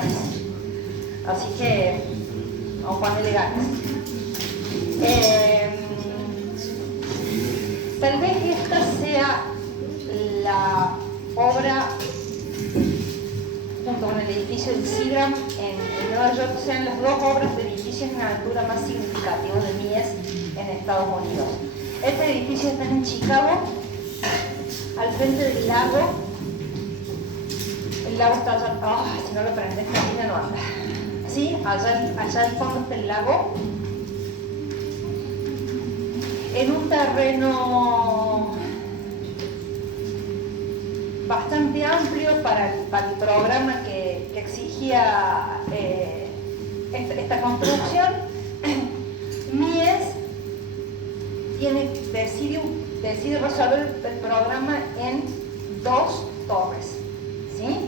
millones. Así que vamos a ponerle ganas. Tal vez esta sea la obra, junto con el edificio del Seagram en Nueva York, sean las dos obras de edificios en altura más significativos de Mies en Estados Unidos. Este edificio está en Chicago, al frente del lago. El lago está allá, si no lo prendes, camina no anda. ¿Sí? Allá al fondo está el lago. En un terreno bastante amplio para el programa que exigía esta construcción. Mies decide resolver el programa en dos torres, ¿sí?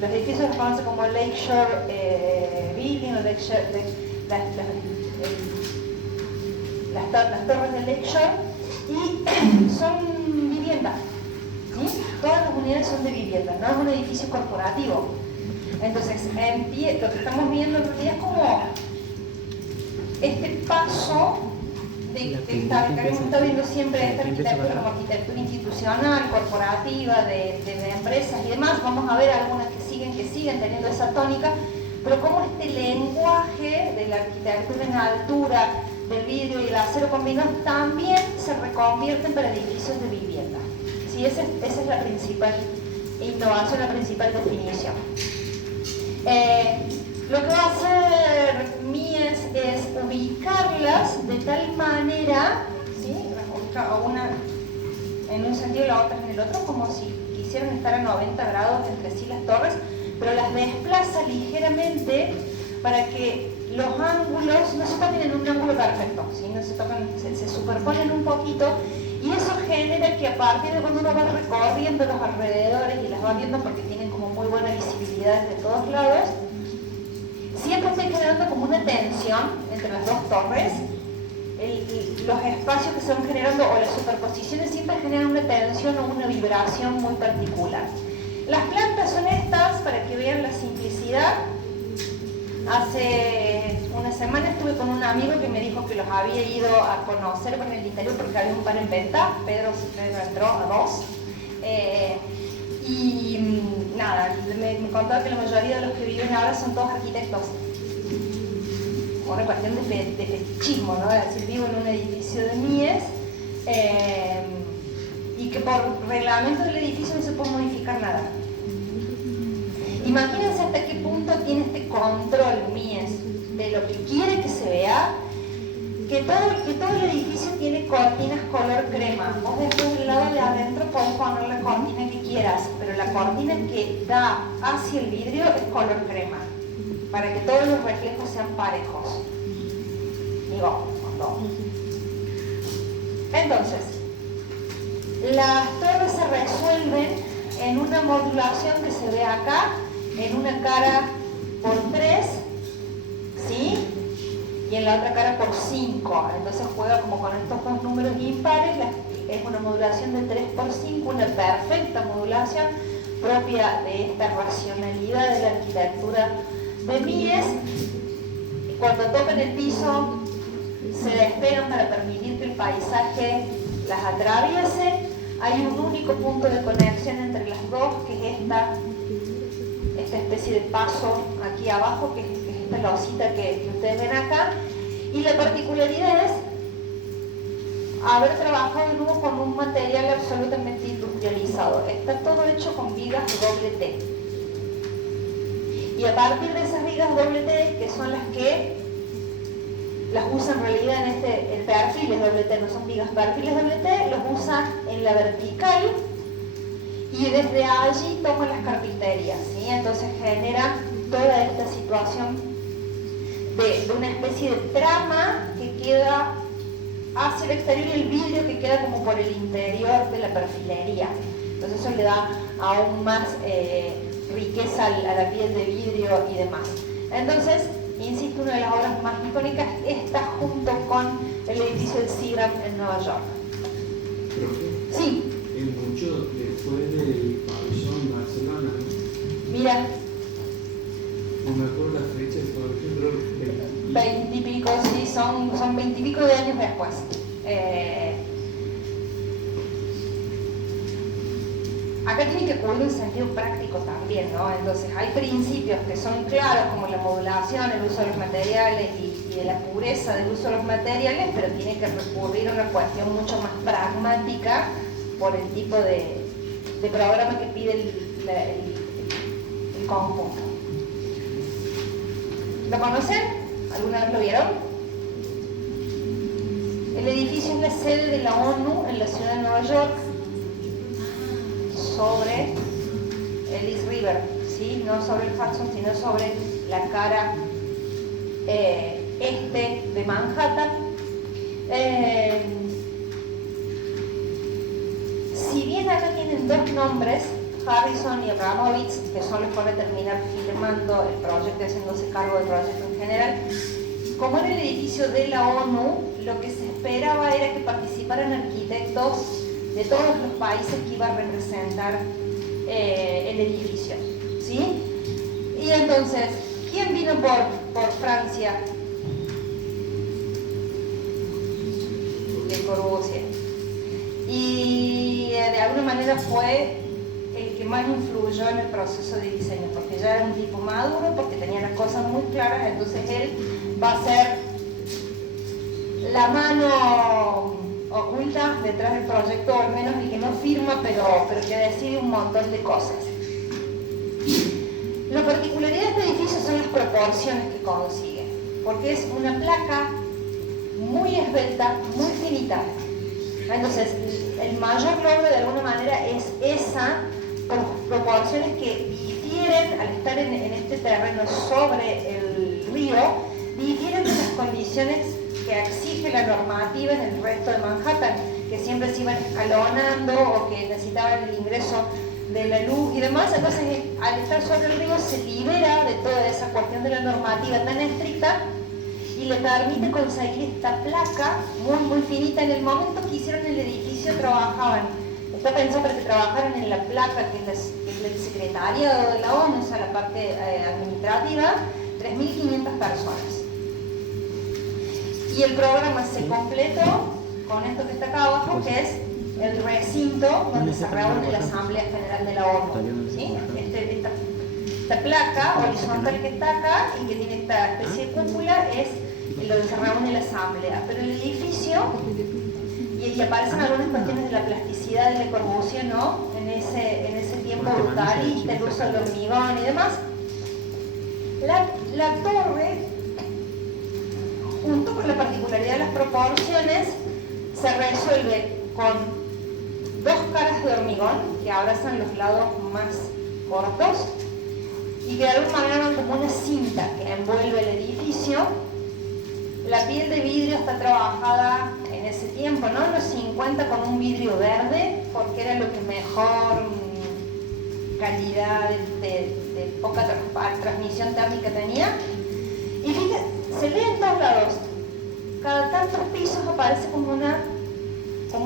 Los edificios se conocen como Lakeshore Building o Lakeshore, las torres de Lakeshore, y son viviendas, ¿sí? Todas las unidades son de vivienda, no es un edificio corporativo. Entonces, lo que estamos viendo en realidad es como este paso que hemos estado viendo siempre, esta arquitectura como arquitectura institucional, corporativa, de empresas y demás. Vamos a ver algunas que siguen teniendo esa tónica, pero como este lenguaje de la arquitectura en altura, del vidrio y el acero combinado, también se reconvierten para edificios de vivienda. Sí, esa es la principal innovación, la principal definición. Lo que va a hacer Mies es ubicarlas de tal manera, ¿sí? Una en un sentido y la otra en el otro, como si quisieran estar a 90 grados entre sí las torres, pero las desplaza ligeramente para que los ángulos no se toquen en un ángulo perfecto, ¿sí? No se tocan, se superponen un poquito, y eso genera que a partir de cuando uno va recorriendo los alrededores y las va viendo, porque tienen como muy buena visibilidad de todos lados, siempre está generando como una tensión entre las dos torres. Los espacios que se van generando o las superposiciones siempre generan una tensión o una vibración muy particular. Las plantas son estas, para que vean la simplicidad. Hace una semana estuve con un amigo que me dijo que los había ido a conocer con el interior porque había un par en venta. Pedro entró a dos. Y nada, me contaba que la mayoría de los que viven ahora son todos arquitectos. Una cuestión de fetichismo, ¿no? Es decir, vivo en un edificio de Mies y que por reglamento del edificio no se puede modificar nada. Imagínense hasta qué punto tiene este control Mies de lo que quiere que se vea, que todo el edificio tiene cortinas color crema. Vos después del lado de adentro podés poner la cortina que quieras, pero la cortina que da hacia el vidrio es color crema, para que todos los reflejos sean parejos. Digo, no. Entonces, las torres se resuelven en una modulación que se ve acá, en una cara por 3, ¿sí? Y en la otra cara por 5. Entonces juega como con estos dos números impares. Es una modulación de 3 por 5, una perfecta modulación propia de esta racionalidad de la arquitectura de Mies. Cuando tocan el piso se despegan para permitir que el paisaje las atraviese. Hay un único punto de conexión entre las dos, que es esta especie de paso aquí abajo, que es esta losita que ustedes ven acá. Y la particularidad es haber trabajado de nuevo con un material absolutamente industrializado. Está todo hecho con vigas de doble T. Y a partir de esas vigas doble T, que son las que las usan en realidad en perfiles doble T, no son vigas, perfiles doble T, los usan en la vertical y desde allí toman las carpinterías, ¿sí? Entonces genera toda esta situación de una especie de trama que queda hacia el exterior y el vidrio que queda como por el interior de la perfilería. Entonces eso le da aún más riqueza a la piel de vidrio y demás. Entonces, insisto, una de las obras más icónicas está junto con el edificio del Seagram en Nueva York. ¿Profe? Sí. Es mucho después del pabellón Barcelona, ¿no? Mira, No me acuerdo las fechas, por ejemplo, 20 y pico, sí, son 20 y pico de años después. Acá tiene que cubrir un sentido práctico también, ¿no? Entonces hay principios que son claros, como la modulación, el uso de los materiales y de la pureza del uso de los materiales, pero tiene que recurrir a una cuestión mucho más pragmática por el tipo de programa que pide el conjunto. ¿Lo conocen? ¿Alguna vez lo vieron? El edificio es la sede de la ONU en la ciudad de Nueva York, sobre el East River, ¿sí? No sobre el Hudson, sino sobre la cara este de Manhattan. Si bien acá tienen dos nombres, Harrison y Abramovich, que son los que van a terminar firmando el proyecto y haciéndose cargo del proyecto en general, como era el edificio de la ONU, lo que se esperaba era que participaran arquitectos de todos los países que iba a representar el edificio, ¿sí? Y entonces, ¿quién vino por Francia? Le Corbusier. Y de alguna manera fue el que más influyó en el proceso de diseño, porque ya era un tipo maduro, porque tenía las cosas muy claras, entonces él va a ser la mano oculta detrás del proyecto, o al menos el que no firma, pero que decide un montón de cosas. La particularidad de este edificio son las proporciones que consigue, porque es una placa muy esbelta, muy finita. Entonces, el mayor logro de alguna manera es esa proporciones que difieren, al estar en este terreno sobre el río, difieren de las condiciones que exige la normativa en el resto de Manhattan, que siempre se iban escalonando o que necesitaban el ingreso de la luz y demás. Entonces, al estar sobre el río se libera de toda esa cuestión de la normativa tan estricta y le permite conseguir esta placa muy finita. En el momento que hicieron el edificio está pensado para que trabajaran en la placa que es el secretariado de la ONU, o sea, la parte administrativa, 3.500 personas. Y el programa se completó con esto que está acá abajo, que es el recinto donde se reúne la Asamblea General de la ONU, ¿sí? Esta placa horizontal que está acá y que tiene esta especie de cúpula es donde se reúne la Asamblea. Pero el edificio, y aparecen algunas cuestiones de la plasticidad de Le Corbusier, ¿no? En ese tiempo brutalista, el uso del hormigón y demás. La torre, junto con la particularidad de las proporciones, se resuelve con dos caras de hormigón que abrazan los lados más cortos y que de alguna manera van como una cinta que envuelve el edificio. La piel de vidrio está trabajada en ese tiempo, ¿no? En los 50 con un vidrio verde, porque era lo que mejor calidad de poca transmisión térmica tenía. Y fíjate, se lee en todos lados. Cada tantos pisos aparece como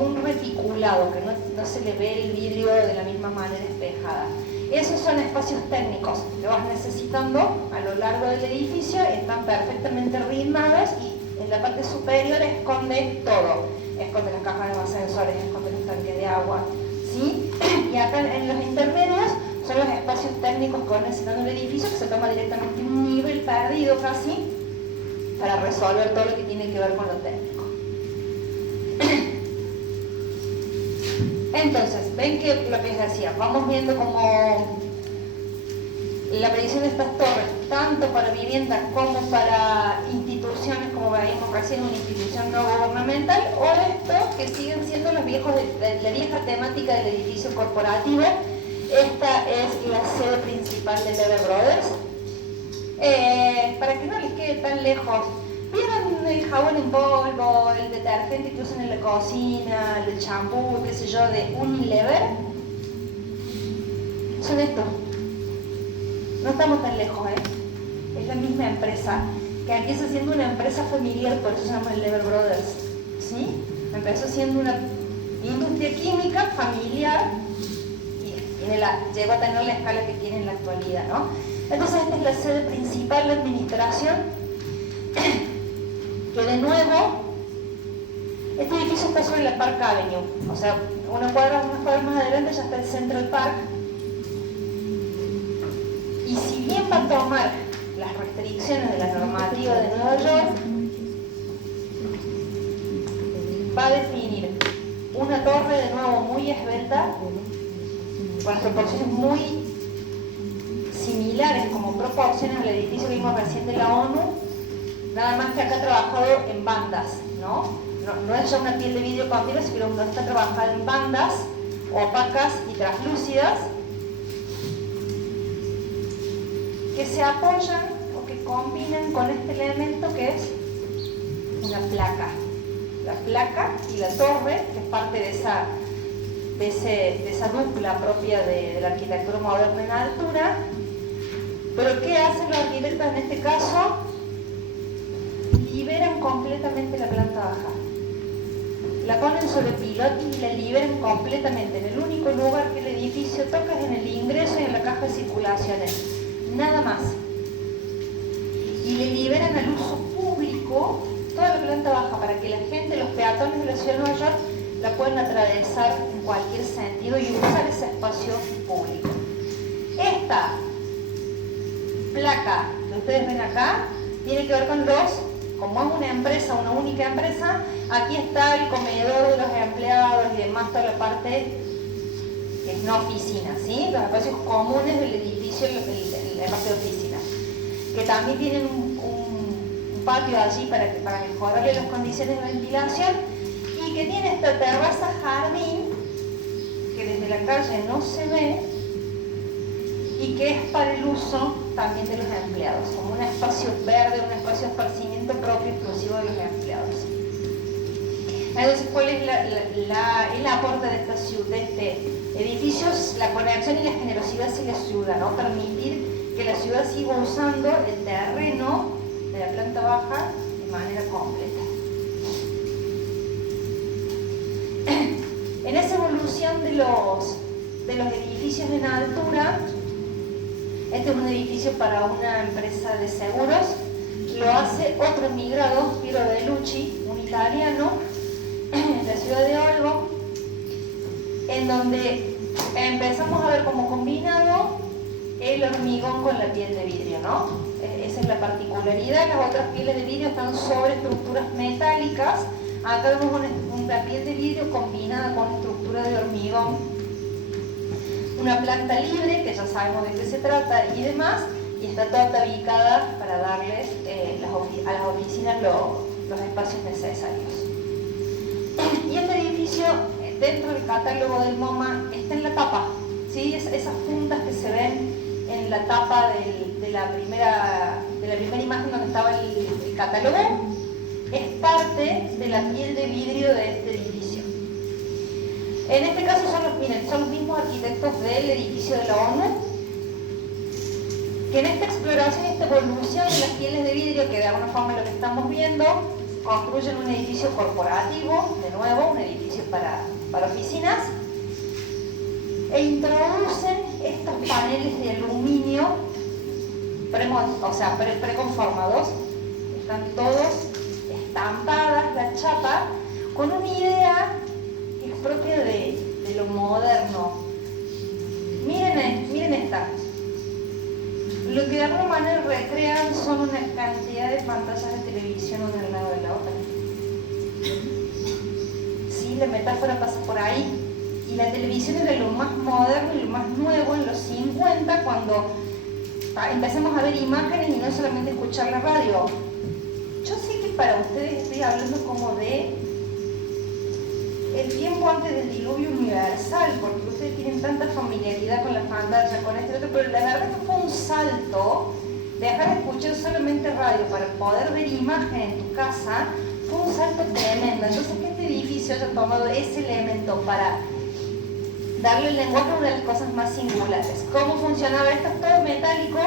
un reticulado, que no se le ve el vidrio de la misma manera espejada. Esos son espacios técnicos que vas necesitando a lo largo del edificio, están perfectamente ritmados y en la parte superior esconde todo. Esconde las cajas de ascensores, esconde los tanques de agua, ¿sí? Y acá en los intermedios son los espacios técnicos que van necesitando el edificio, que se toma directamente un nivel perdido casi para resolver todo lo que tiene que ver con lo técnico. Entonces, ven que lo que les decía, vamos viendo como la predicción de estas torres, tanto para viviendas como para instituciones, como veíamos recién, una institución no gubernamental, o esto que siguen siendo la vieja temática del edificio corporativo. Esta es la sede principal de Lever Brothers. Para que no les quede tan lejos, ¿vieron el jabón en polvo, el detergente que usan en la cocina, el champú, qué sé yo, de Unilever? Son estos. No estamos tan lejos, ¿eh? Es la misma empresa, que empieza siendo una empresa familiar, por eso se llama Lever Brothers, ¿sí? Empezó siendo una industria química familiar y llegó a tener la escala que tiene en la actualidad, ¿no? Entonces esta es la sede principal de administración, que de nuevo, este edificio está sobre la Park Avenue, o sea, unas cuadras más adelante ya está el Central Park, y si bien va a tomar las restricciones de la normativa de Nueva York, va a definir una torre de nuevo muy esbelta, con las proporciones muy similares como proporciones al edificio que vimos recién de la ONU, nada más que acá ha trabajado en bandas, ¿no? No es ya una piel de vidrio continua, sino que está trabajada en bandas opacas y translúcidas que se apoyan o que combinan con este elemento que es una placa. La placa y la torre, que es parte de esa dupla propia de la arquitectura moderna en altura. Pero ¿qué hacen los arquitectos en este caso? Liberan completamente la planta baja. La ponen sobre pilotis y la liberan completamente. En el único lugar que el edificio toca es en el ingreso y en la caja de circulaciones. Nada más. Y le liberan al uso público toda la planta baja para que la gente, los peatones de la ciudad de Nueva York, la puedan atravesar en cualquier sentido y usar ese espacio público. Esta placa que ustedes ven acá tiene que ver con como es una empresa, una única empresa, aquí está el comedor de los empleados y demás, toda la parte que es no oficina, ¿sí? Los espacios comunes del edificio, el espacio de oficina, que también tienen un patio allí para mejorarle las condiciones de ventilación, y que tiene esta terraza jardín que desde la calle no se ve y que es para el uso también de los empleados, como un espacio verde, un espacio de esparcimiento propio exclusivo de los empleados. Entonces, ¿cuál es el aporte de este edificio? La conexión y la generosidad hacia la ciudad, ¿no? Permitir que la ciudad siga usando el terreno de la planta baja de manera completa. En esa evolución de los edificios en altura, este es un edificio para una empresa de seguros, lo hace otro emigrado, Piero Bellucci, un italiano, en la ciudad de Olvo, en donde empezamos a ver como combinado el hormigón con la piel de vidrio, ¿no? Esa es la particularidad. Las otras pieles de vidrio están sobre estructuras metálicas. Acá vemos una piel de vidrio combinada con estructura de hormigón. Una planta libre, que ya sabemos de qué se trata y demás, y está toda tabicada para darles a las oficinas los espacios necesarios. Y este edificio, dentro del catálogo del MoMA, está en la tapa, ¿sí? Esas puntas que se ven en la tapa de la primera imagen donde estaba el catálogo, es parte de la piel de vidrio de este edificio. En este caso son los mismos arquitectos del edificio de la ONU, que en esta exploración, esta evolución de las pieles de vidrio, que de alguna forma es lo que estamos viendo, construyen un edificio corporativo, de nuevo, un edificio para oficinas, e introducen estos paneles de aluminio preconformados, están todos estampadas la chapa, con una idea que es propia de lo moderno. Miren esta. Lo que de alguna manera recrean son una cantidad de pantallas de televisión una al lado de la otra. Sí, la metáfora pasa por ahí. Y la televisión era lo más moderno y lo más nuevo en los 50, cuando empezamos a ver imágenes y no solamente escuchar la radio. Yo sé que para ustedes estoy hablando como de el tiempo antes del diluvio universal, porque ustedes tienen tanta familiaridad con la pantalla, con este otro, pero la verdad que fue un salto. Dejar de escuchar solamente radio para poder ver imágenes en tu casa fue un salto tremendo. Entonces, que este edificio haya tomado ese elemento para darle el lenguaje a una de las cosas más singulares. ¿Cómo funcionaba esto? Es todo metálico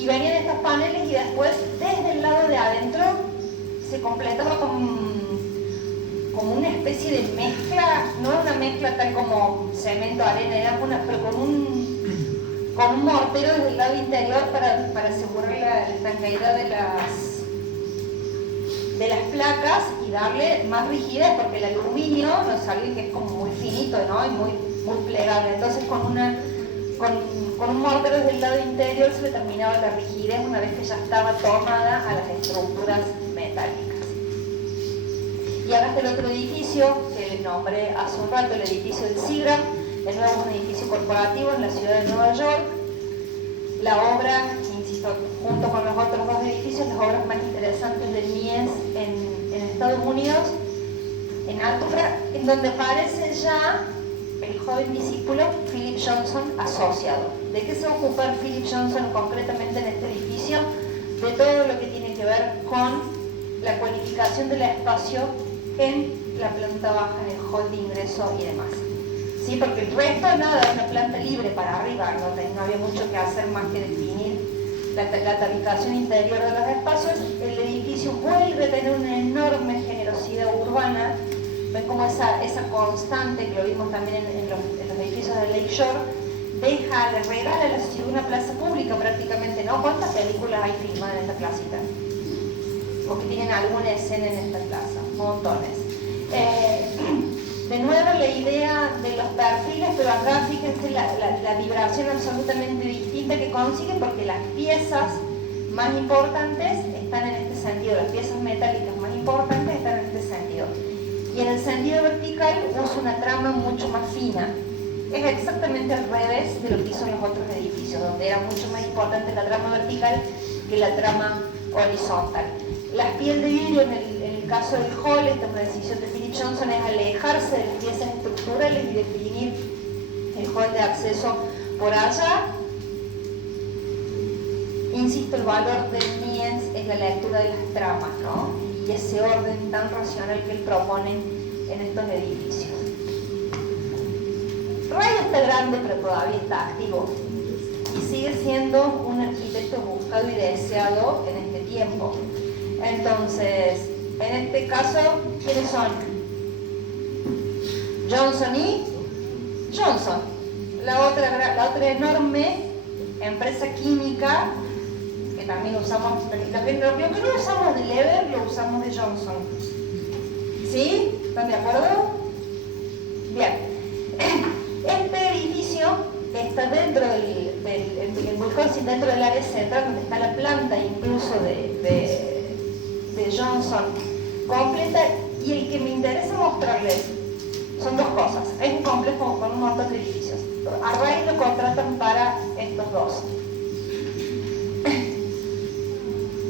y venían estos paneles, y después desde el lado de adentro se completaba como una especie de mezcla, no una mezcla tal como cemento, arena, pero con con un mortero desde el lado interior para asegurar la estanqueidad de las placas y darle más rigidez, porque el aluminio nos sabe que es como muy finito, ¿no? Y muy plegable. Entonces con un mortero desde el lado interior se le terminaba la rigidez una vez que ya estaba tomada a las estructuras metálicas. Y ahora está el otro edificio que nombré hace un rato, el edificio del Seagram. De nuevo es un edificio corporativo en la ciudad de Nueva York. La obra, insisto, junto con los otros dos edificios, las obras más interesantes del Mies en Estados Unidos, en Altura, en donde aparece ya el joven discípulo Philip Johnson asociado. ¿De qué se va a ocupar Philip Johnson concretamente en este edificio? De todo lo que tiene que ver con la cualificación del espacio en la planta baja, en el hall de ingreso y demás. ¿Sí? Porque el resto, nada, es una planta libre para arriba, no había mucho que hacer más que definir la tabicación interior de los espacios. El edificio vuelve a tener una enorme generosidad urbana. Ven como esa constante, que lo vimos también en los edificios de Lakeshore, le regala a la ciudad una plaza pública prácticamente, ¿no? ¿Cuántas películas hay filmadas en esta placita? O que tienen alguna escena en esta plaza, montones. De nuevo la idea de los perfiles, pero acá fíjense la vibración absolutamente distinta que consigue, porque las piezas más importantes están en este sentido, las piezas metálicas más importantes están en este sentido. Y en el sentido vertical usa una trama mucho más fina. Es exactamente al revés de lo que hizo en los otros edificios, donde era mucho más importante la trama vertical que la trama horizontal. Las piel de vidrio en el caso del hall, esta es una decisión de Philip Johnson, es alejarse de las piezas estructurales y definir el hall de acceso por allá. Insisto, el valor del Mies es la lectura de las tramas, ¿no? Y ese orden tan racional que él propone en estos edificios. Ray está grande, pero todavía está activo y sigue siendo un arquitecto buscado y deseado en este tiempo. Entonces, en este caso, ¿quiénes son? Johnson y Johnson. La otra enorme empresa química que también usamos, lo que no usamos de Lever lo usamos de Johnson. ¿Sí? ¿Están de acuerdo? Bien. Este edificio está dentro del Wisconsin, dentro del área central, donde está la planta incluso de Johnson completa, y el que me interesa mostrarles son dos cosas. Es un complejo con un montón de edificios. A Ray lo contratan para estos dos.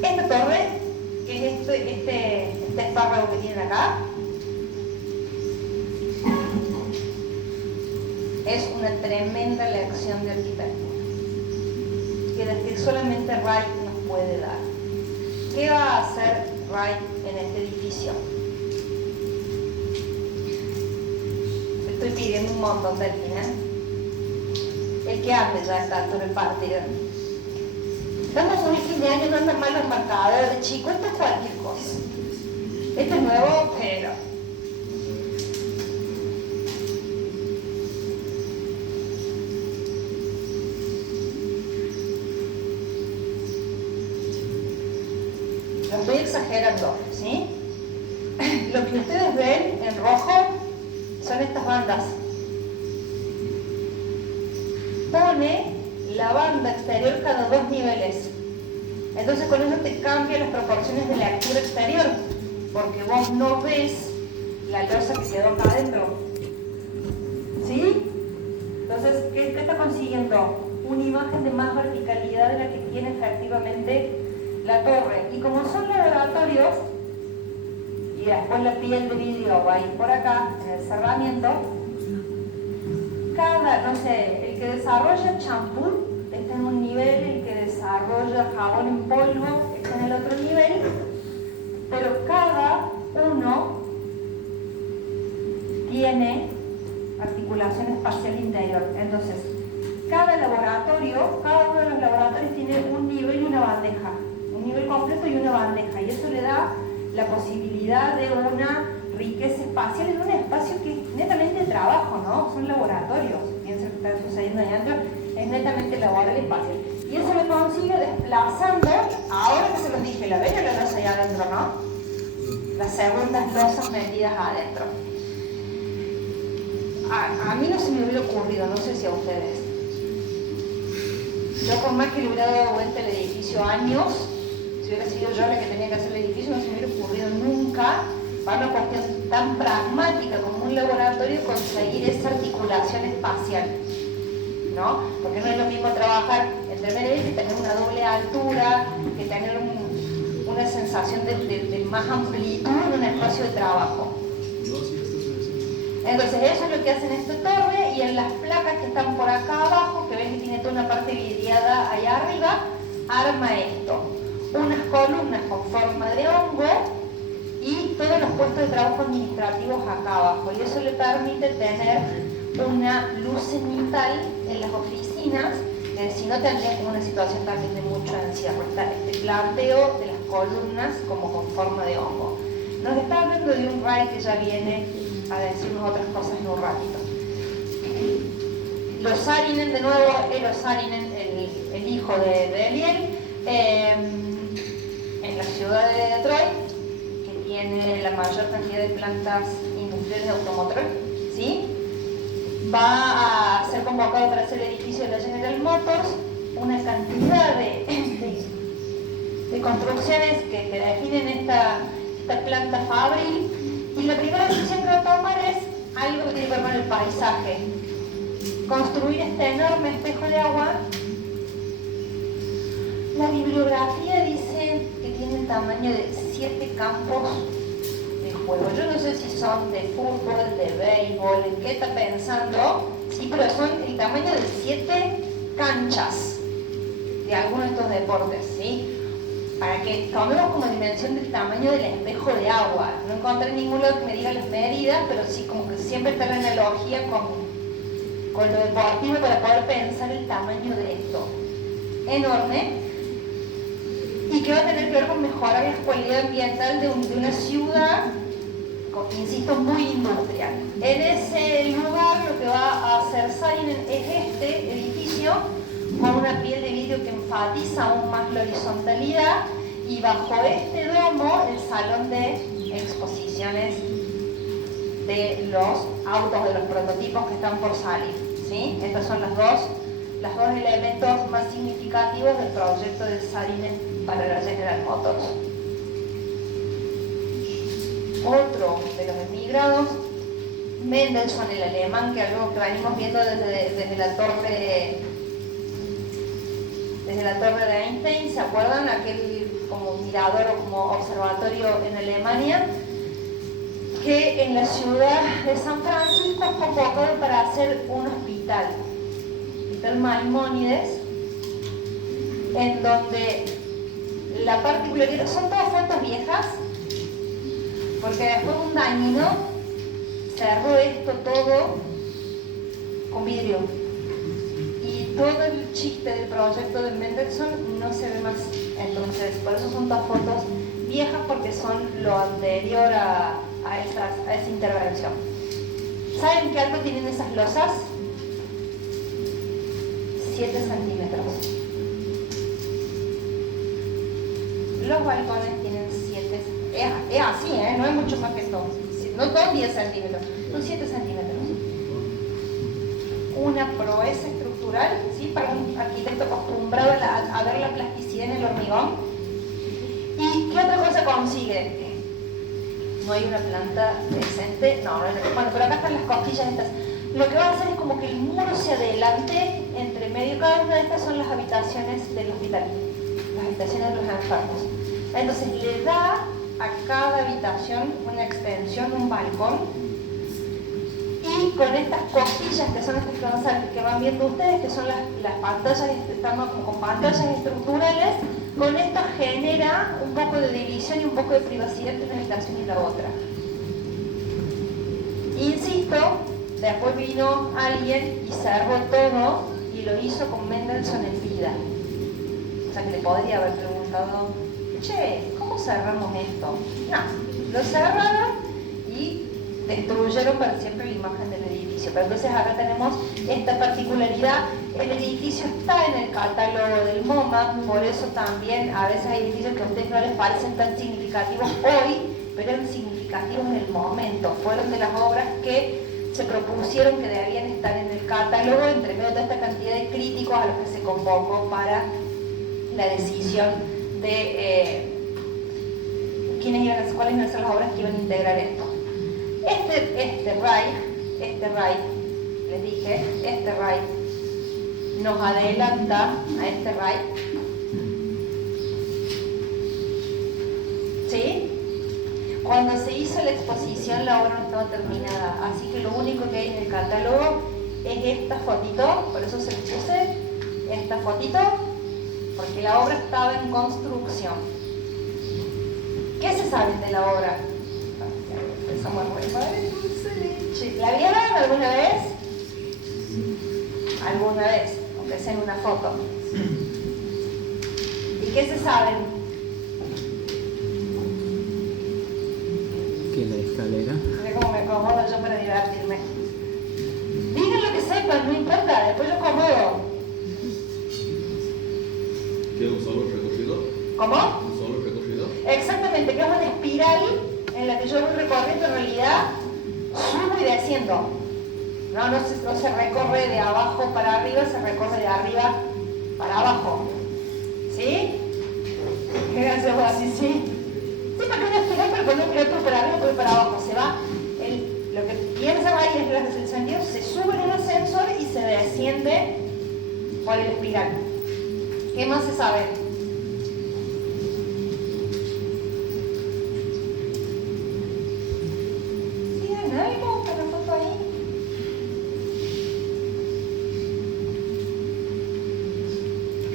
Esta torre, que es este espárrago que tienen acá, es una tremenda lección de arquitectura que solamente Wright nos puede dar. ¿Qué va a hacer Wright en este edificio? Estoy pidiendo un montón de final. El que ande ya está todo el partido. Estamos muy fin de año, no andan mal los marcadores, chicos, esto es cualquier cosa. Este es nuevo, pero lo estoy exagerando, ¿sí? Lo que ustedes ven en rojo son estas bandas. Pone la banda exterior cada 2 niveles. Entonces con eso te cambia las proporciones de la lectura exterior, porque vos no ves la losa que quedó acá adentro. ¿Sí? Entonces, ¿qué está consiguiendo? Una imagen de más verticalidad de la que tiene efectivamente la torre. Y como son laboratorios, y después la piel de vidrio va a ir por acá, en el cerramiento, no sé, el que desarrolla champú está en un nivel, el que desarrolla jabón en polvo está en el otro nivel, pero cada uno tiene articulación espacial interior. Entonces, cada uno de los laboratorios tiene un nivel y una bandeja, un nivel completo y una bandeja, y eso le da la posibilidad de una riqueza espacial en un espacio que es netamente trabajo, ¿no? Son laboratorios, piensen que está sucediendo ahí adentro. es netamente laboral y espacial. Y eso lo consigue desplazando, ahora que se los dije, la ven la losa ahí adentro, ¿no? Las segundas losas metidas adentro. A mí no se me hubiera ocurrido, no sé si a ustedes. Yo por más que le hubiera dado vuelta el edificio años, si hubiera sido yo la que tenía que hacer el edificio, no se me hubiera ocurrido nunca, para una cuestión tan pragmática como un laboratorio, conseguir esa articulación espacial, ¿no? Porque no es lo mismo trabajar entre medias que tener una doble altura, que tener una sensación de más amplitud en un espacio de trabajo. Entonces eso es lo que hacen en esta torre, y en las placas que están por acá abajo, que ven que tiene toda una parte vidriada allá arriba, arma esto. Unas columnas con forma de hongo y todos los puestos de trabajo administrativos acá abajo. Y eso le permite tener una luz cenital en las oficinas, que si no tendría como una situación también de mucho encierro. Está este planteo de las columnas como con forma de hongo. Nos está hablando de un Ray que ya viene a decirnos otras cosas en un ratito. Los Saarinen, de nuevo, Eero Saarinen, el hijo de Eliel, en la ciudad de Detroit, que tiene la mayor cantidad de plantas industriales de automotores, ¿sí? Va a ser convocado para hacer el edificio de la General Motors, una cantidad de construcciones que definen esta planta fabril. Y la primera decisión que va a tomar es algo que tiene que ver con el paisaje. Construir este enorme espejo de agua. La bibliografía dice que tiene el tamaño de 7 campos de juego. Yo no sé si son de fútbol, de béisbol, en qué está pensando, sí, pero son el tamaño de 7 canchas de alguno de estos deportes, ¿sí? Para que tomemos como dimensión del tamaño del espejo de agua. No encontré ningún lado que me diga las medidas, pero sí como que siempre está la analogía con lo deportivo para poder pensar el tamaño de esto. Enorme. Y que va a tener que ver con mejorar la cualidad ambiental de una ciudad, insisto, muy industrial. En ese lugar lo que va a hacer Saarinen es este edificio, con una piel de vidrio que enfatiza aún más la horizontalidad, y bajo este domo el salón de exposiciones de los autos, de los prototipos que están por salir, ¿sí? Estos son los dos elementos más significativos del proyecto de Saarinen para la General Motors. Otro de los emigrados, Mendelssohn, el alemán, que algo que venimos viendo desde la torre de Einstein, ¿se acuerdan? Aquel como mirador o como observatorio en Alemania, que en la ciudad de San Francisco es convocado para hacer un hospital Maimónides, en donde la particularidad, son todas fotos viejas, porque después un dañino cerró esto todo con vidrio. Todo el chiste del proyecto de Mendelssohn no se ve más. Entonces, por eso son todas fotos viejas, porque son lo anterior a esa intervención. ¿Saben qué alto tienen esas losas? 7 centímetros. Los balcones tienen 7. Es así, no es mucho más que esto. No son 10 centímetros, son 7 centímetros. Una proeza estructural, ¿sí? Para un arquitecto acostumbrado a ver la plasticidad en el hormigón. ¿Y qué otra cosa consigue? No hay una planta decente, no, bueno, pero acá están las costillas estas. Lo que va a hacer es como que el muro se adelante entre medio. Cada una de estas son las habitaciones del hospital, las habitaciones de los enfermos. Entonces le da a cada habitación una extensión, un balcón. Y con estas costillas, que son estas que van viendo ustedes, que son las pantallas, estamos como con pantallas estructurales, con esto genera un poco de división y un poco de privacidad entre una habitación y la otra. Insisto, después vino alguien y cerró todo, y lo hizo con Mendelssohn en vida. O sea que le podría haber preguntado, che, ¿cómo cerramos esto? No, lo cerraron y destruyeron para siempre la imagen del edificio. edificio. Pero entonces acá tenemos esta particularidad. El edificio está en el catálogo del MoMA, por eso también a veces hay edificios que a ustedes no les parecen tan significativos hoy, pero eran significativos en el momento. Fueron de las obras que se propusieron que debían estar en el catálogo entre medio de toda esta cantidad de críticos a los que se convocó para la decisión de cuáles iban a ser las obras que iban a integrar esto. Este RAI, les dije, este RAI nos adelanta a este RAI. ¿Sí? Cuando se hizo la exposición la obra no estaba terminada, así que lo único que hay en el catálogo es esta fotito, por eso se les puse esta fotito, porque la obra estaba en construcción. ¿Qué se sabe de la obra? ¿La vieron alguna vez? Alguna vez, aunque sea en una foto. ¿Y qué se sabe? Que la escalera. Mira cómo me acomodo yo para divertirme. Digan lo que sepan, no importa, después yo acomodo. ¿Qué un solo recorrido? ¿Cómo? ¿Un solo recorrido? Exactamente, que es una espiral en la que yo voy recorriendo, en realidad subo y desciendo. No se recorre de abajo para arriba, se recorre de arriba para abajo. ¿Sí? Fíjense así, sí. Sí, porque una espiral, pero con un otro para arriba, otro para abajo. Se va, lo que piensa ahí es el sentido, se sube en un ascensor y se desciende por el espiral. ¿Qué más se sabe? ¿Tienen algo para la foto ahí?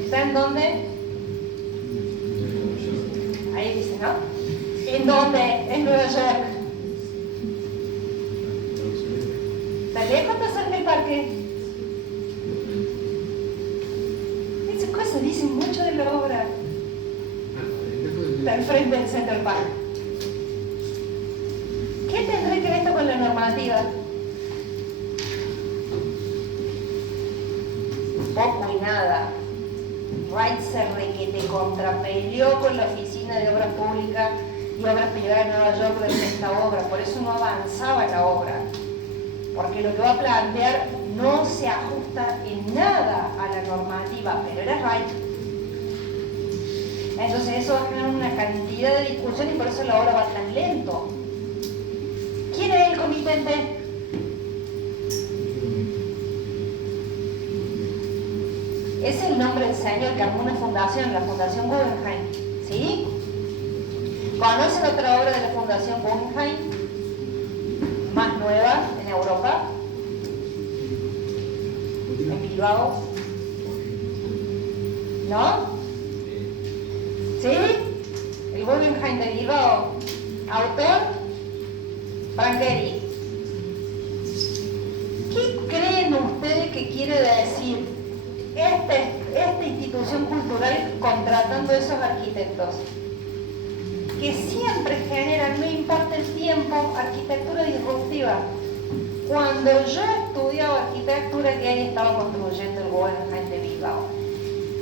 ¿Está en dónde? Ahí dice, ¿no? ¿En dónde? En Nueva York. ¿Está lejos o está cerca del parque? Esas cosas dicen mucho de la obra. Está enfrente del Central Park. ¿Qué tendrá que ver esto con la normativa? Poco y nada. Wright se requete contrapeleó con la Oficina de Obras Públicas y Obras Privadas de Nueva York de esta obra, por eso no avanzaba la obra, porque lo que va a plantear no se ajusta en nada a la normativa, pero era Wright. Entonces eso va a generar una cantidad de discusión y por eso la obra va tan lento. ¿Quién es el comitente? Es el nombre del señor que armó una fundación, la Fundación Guggenheim, ¿sí? ¿Conocen otra obra de la Fundación Guggenheim? Más nueva en Europa. En Bilbao. ¿No? ¿Sí? El Guggenheim de Bilbao. Autor, Frank Gehry. ¿Qué creen ustedes que quiere decir esta institución cultural contratando a esos arquitectos? Que siempre generan, no importa el tiempo, arquitectura disruptiva. Cuando yo estudiaba arquitectura, que ahí estaba construyendo el Guggenheim de Bilbao,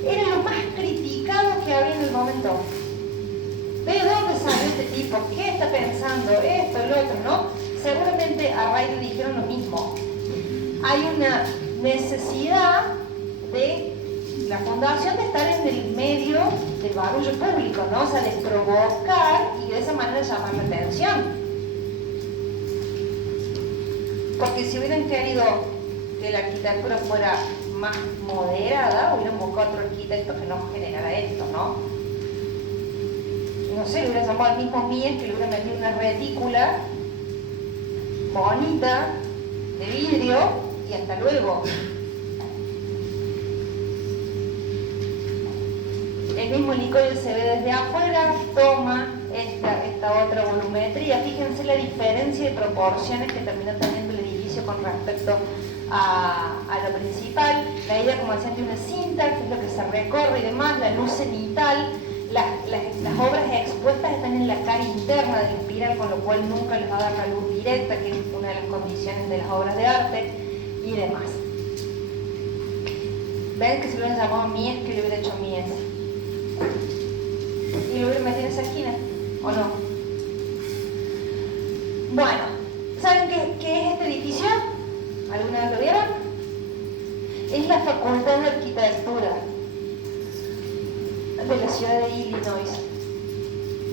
era lo más criticado que había en el momento. ¿De dónde sale este tipo? ¿Qué está pensando? Esto, el otro, ¿no? Seguramente a Wright le dijeron lo mismo. Hay una necesidad de la fundación de estar en el medio del barullo público, ¿no? O sea, de provocar y de esa manera llamar la atención. Porque si hubieran querido que la arquitectura fuera más moderada, hubieran buscado otro arquitecto que no generara esto, ¿no? No sé, le hubieran llamado al mismo Mies, que le hubieran metido una retícula bonita, de vidrio, y hasta luego. El mismo helicoide se ve desde afuera, toma esta otra volumetría. Fíjense la diferencia de proporciones que termina teniendo el edificio con respecto a lo principal. La idea, como decían, de una cinta, que es lo que se recorre y demás, la luz cenital, las obras expuestas están en la cara interna del espiral, con lo cual nunca les va a dar la luz directa, que es una de las condiciones de las obras de arte y demás. Ven que si lo hubieran llamado Mies, que le hubiera hecho Mies. Y lo hubiera metido en esa esquina, ¿o no? Bueno, ¿saben qué es este edificio? ¿Alguna vez lo vieron? Es la Facultad de Arquitectura de la ciudad de Illinois.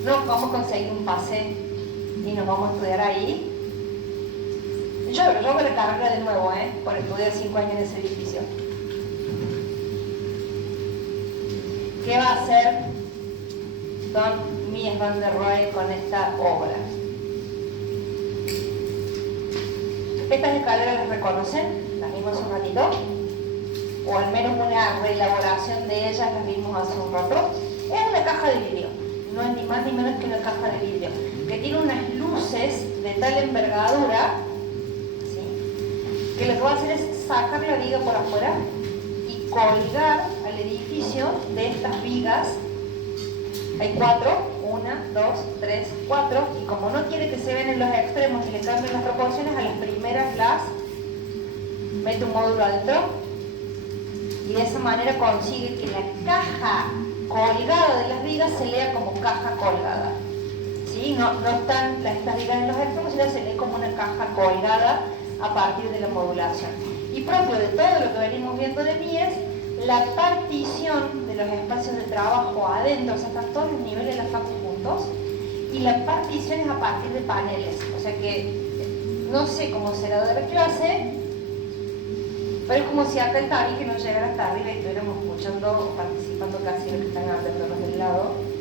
No vamos a conseguir un pase y nos vamos a estudiar ahí. Yo me la carrera de nuevo, por estudiar 5 años en ese edificio. ¿Qué va a hacer Don Mies van der Rohe con esta obra? Estas escaleras las reconocen, las vimos hace un ratito, o al menos una reelaboración de ellas las vimos hace un rato. Es una caja de vidrio, no es ni más ni menos que una caja de vidrio, que tiene unas luces de tal envergadura, ¿sí?, que lo que va a hacer es sacar la viga por afuera y colgar al edificio de estas vigas. Hay 4, 1, 2, 3, 4, y como no quiere que se vean en los extremos y le cambien las proporciones, a las primeras las mete un módulo adentro, y de esa manera consigue que la caja colgada de las vigas se lea como caja colgada. ¿Sí? No están estas vigas en los extremos, sino se lee como una caja colgada a partir de la modulación. Y propio de todo lo que venimos viendo de Mies, la partición de los espacios de trabajo adentro, o sea, están todos los niveles de la facu juntos, y la partición es a partir de paneles. O sea que no sé cómo será de la clase, pero es como si acá el tabique no llegara hasta arriba y estuviéramos escuchando o participando casi lo que están hablando los del lado.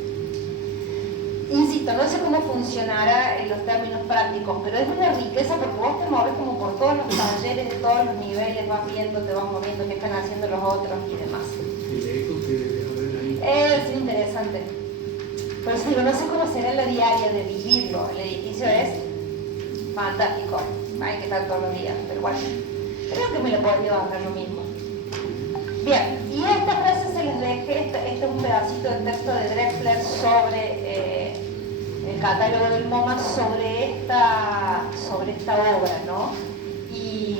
Insisto, no sé cómo funcionará en los términos prácticos, pero es una riqueza porque vos te mueves como por todos los talleres de todos los niveles, vas viendo, te vas moviendo, qué están haciendo los otros y demás. El eco que debe haber ahí. Es interesante. Por eso digo, no sé cómo será la diaria de vivirlo. El edificio es fantástico, hay que estar todos los días, pero bueno, creo que me lo podría bajar lo mismo. Bien, y esta frase se les dejé, este es un pedacito de texto de Drexler sobre el catálogo del MoMA, sobre esta obra, ¿no? Y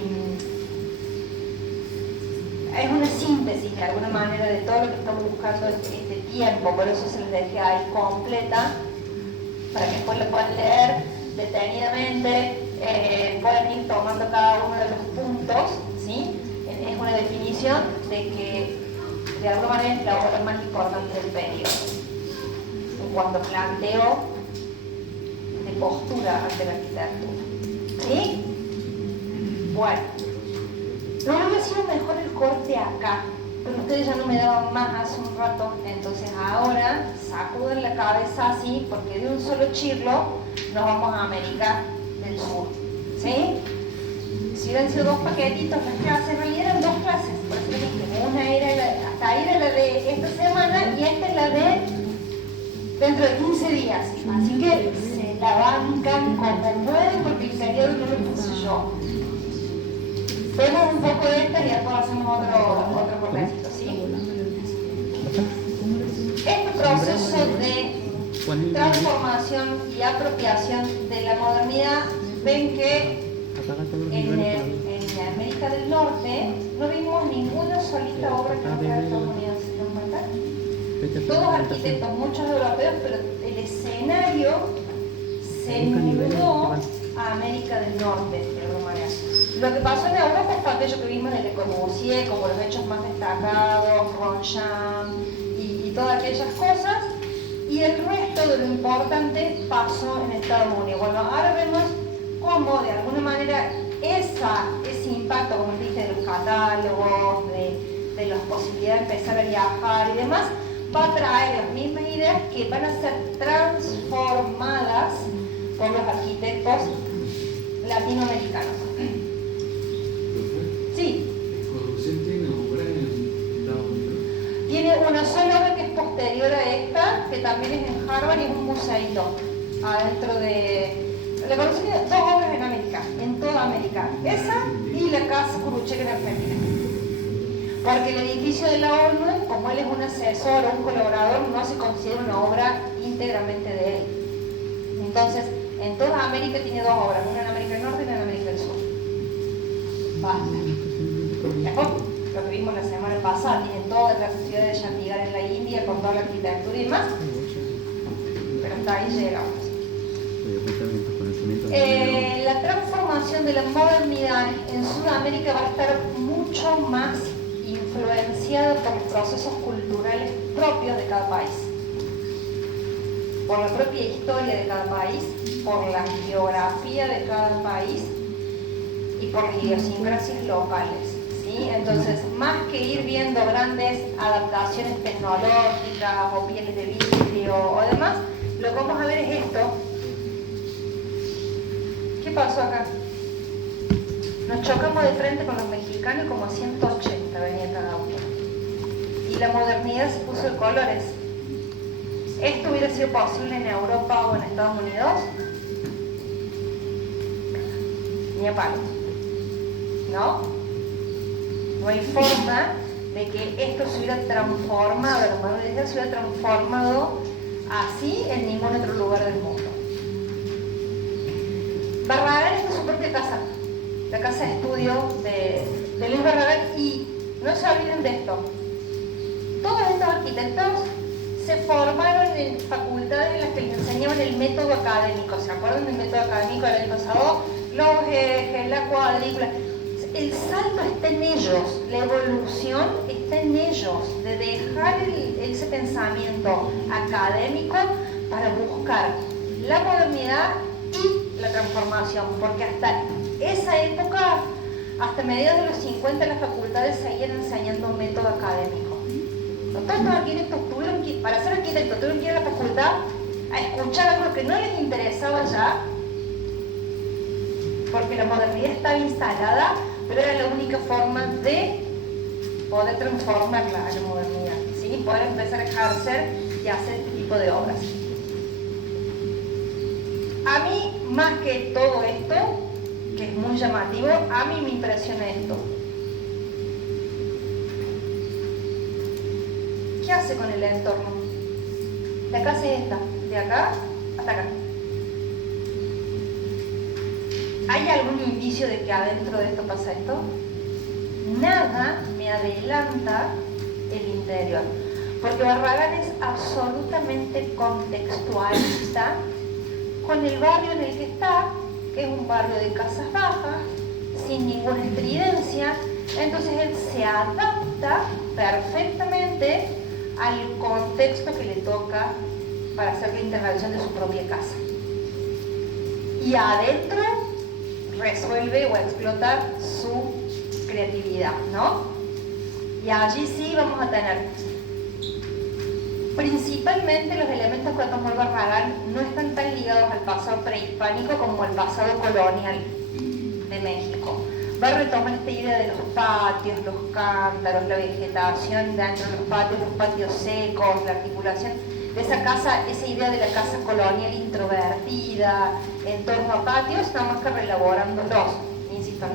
es una síntesis de alguna manera de todo lo que estamos buscando este tiempo, por eso se les dejé ahí completa, para que después lo puedan leer detenidamente, pueden ir tomando cada uno de los puntos, ¿sí? Es una definición de que de alguna manera es la obra más importante del periodo en cuanto a planteo de postura ante la arquitectura. ¿Sí? Bueno, no hubiera sido mejor el corte acá, pero ustedes ya no me daban más hace un rato, entonces ahora sacuden la cabeza así, porque de un solo chirlo nos vamos a América del Sur. ¿Sí? Si hubieran sido 2 paquetitos las clases, en realidad eran 2 clases, por eso les dije, una era hasta ahí era la de esta semana y esta es la de dentro de 15 días. Así que se la bancan como pueden porque el periodo no lo puse yo. Vemos un poco de esta y después hacemos otro correcto, ¿sí? Este proceso de transformación y apropiación de la modernidad, ven que en América del Norte no vimos ninguna solita obra que no fuera de Estados Unidos, ¿no? Todos arquitectos, muchos europeos, pero el escenario se mudó a América del Norte, de alguna manera. Lo que pasó en Europa fue aquello que vimos de Le Corbusier, como los hechos más destacados, Ronchamp y todas aquellas cosas, y el resto de lo importante pasó en Estados Unidos. Bueno, ahora vemos cómo de alguna manera ese impacto, como les dije, de los catálogos, de las posibilidades de empezar a viajar y demás, va a traer las mismas ideas que van a ser transformadas por los arquitectos latinoamericanos. Sí. ¿Corbusier tiene obra en Estados Unidos? Tiene una sola obra que es posterior a esta, que también es en Harvard y es un museito adentro de... Le conocí 2 obras en América, en toda América. Esa y la Casa Kuruchev en Argentina. Porque el edificio de la ONU, como como él es un asesor o un colaborador, no se considera una obra íntegramente de él. Entonces, en toda América tiene dos obras, una en América del Norte y una en América del Sur. Basta. Después, lo que vimos la semana pasada, tiene toda la ciudad de Chandigarh en la India con toda la arquitectura y demás, pero hasta ahí llegamos. La transformación de la modernidad en Sudamérica va a estar mucho más influenciada por los procesos culturales propios de cada país, por la propia historia de cada país, por la geografía de cada país y por las idiosincrasias locales, ¿sí? Entonces, más que ir viendo grandes adaptaciones tecnológicas o pieles de vidrio o demás, lo que vamos a ver es esto. ¿Qué pasó acá? Nos chocamos de frente con los mexicanos y como a 180 venía cada uno. Y la modernidad se puso de colores. ¿Esto hubiera sido posible en Europa o en Estados Unidos? Ni a palo. ¿No? No hay forma de que esto se hubiera transformado, la modernidad se hubiera transformado así en ningún otro lugar del mundo. Barragán está en su propia casa, la casa de estudio de Luis Barragán, y no se olviden de esto. Todos estos arquitectos se formaron en facultades en las que les enseñaban el método académico. ¿Se acuerdan del método académico del año pasado? Los ejes, la cuadrícula. El salto está en ellos, la evolución está en ellos, de dejar ese pensamiento académico para buscar la modernidad y la transformación, porque hasta esa época, hasta mediados de los 50, las facultades seguían enseñando un método académico. Todos estos arquitectos tuvieron que, para ser arquitectos, tuvieron que ir a la facultad a escuchar algo que no les interesaba ya, porque la modernidad estaba instalada, pero era la única forma de poder transformarla a la modernidad, ¿sí? Poder empezar a ejercer y hacer este tipo de obras. A mí, más que todo esto, que es muy llamativo, a mí me impresiona esto. ¿Qué hace con el entorno? La casa es esta, de acá hasta acá. ¿Hay algún indicio de que adentro de esto pasa esto? Nada me adelanta el interior, porque Barragán es absolutamente contextualista con el barrio en el que está, que es un barrio de casas bajas, sin ninguna estridencia. Entonces él se adapta perfectamente al contexto que le toca para hacer la intervención de su propia casa. Y adentro resuelve o explota su creatividad, ¿no? Y allí sí vamos a tener principalmente los elementos que tomó el Barragán no están tan ligados al pasado prehispánico como al pasado colonial de México. Va a retomar esta idea de los patios, los cántaros, la vegetación dentro de los patios secos, la articulación de esa casa, esa idea de la casa colonial introvertida en torno a patios, nada más que reelaborándolos. Insisto,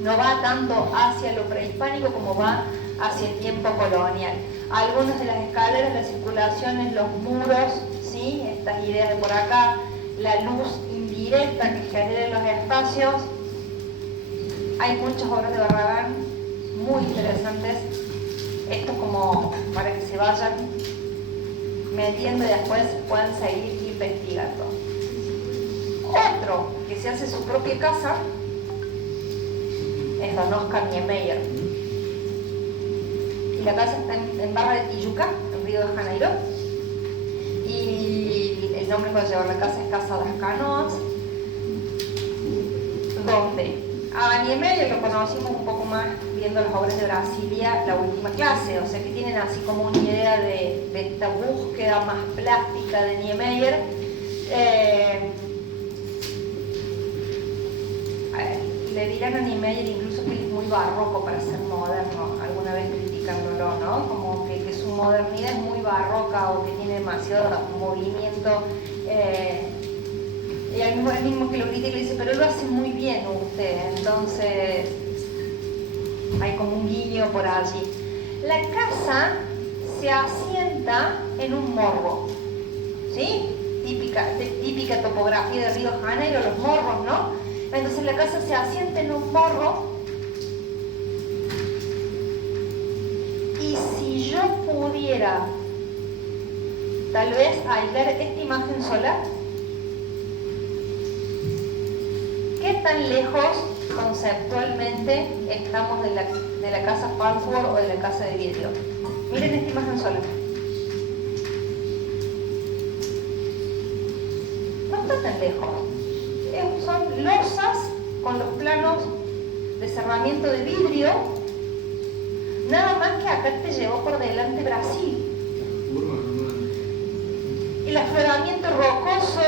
no va tanto hacia lo prehispánico como va hacia el tiempo colonial. Algunas de las escaleras, las circulaciones, los muros, ¿sí? Estas ideas de por acá, la luz indirecta que genera los espacios. Hay muchas obras de Barragán muy interesantes. Esto es como para que se vayan metiendo y después puedan seguir investigando. Otro que se hace su propia casa es don Oscar Niemeyer. Y la casa está en Barra de Tijuca, en Río de Janeiro. Y el nombre que va a llevar la casa es Casa das Canoas, donde a Niemeyer lo conocimos un poco más viendo las obras de Brasilia, La Última Clase, o sea que tienen así como una idea de esta búsqueda más plástica de Niemeyer. Le dirán a Niemeyer incluso que él es muy barroco para ser moderno, alguna vez criticándolo, ¿no? Como que su modernidad es muy barroca o que tiene demasiado movimiento. Y el mismo que lo critica le dice, pero lo hace muy bien usted, entonces hay como un guiño por allí. La casa se asienta en un morro, ¿sí? Típica topografía de Río de Janeiro, los morros, ¿no? Entonces la casa se asienta en un morro. Y si yo pudiera tal vez aislar esta imagen sola, ¿qué tan lejos conceptualmente estamos de la casa Farnsworth o de la casa de vidrio? Miren esta imagen sola. No está tan lejos. Son losas con los planos de cerramiento de vidrio. Nada más que acá te llevó por delante Brasil. El afloramiento rocoso,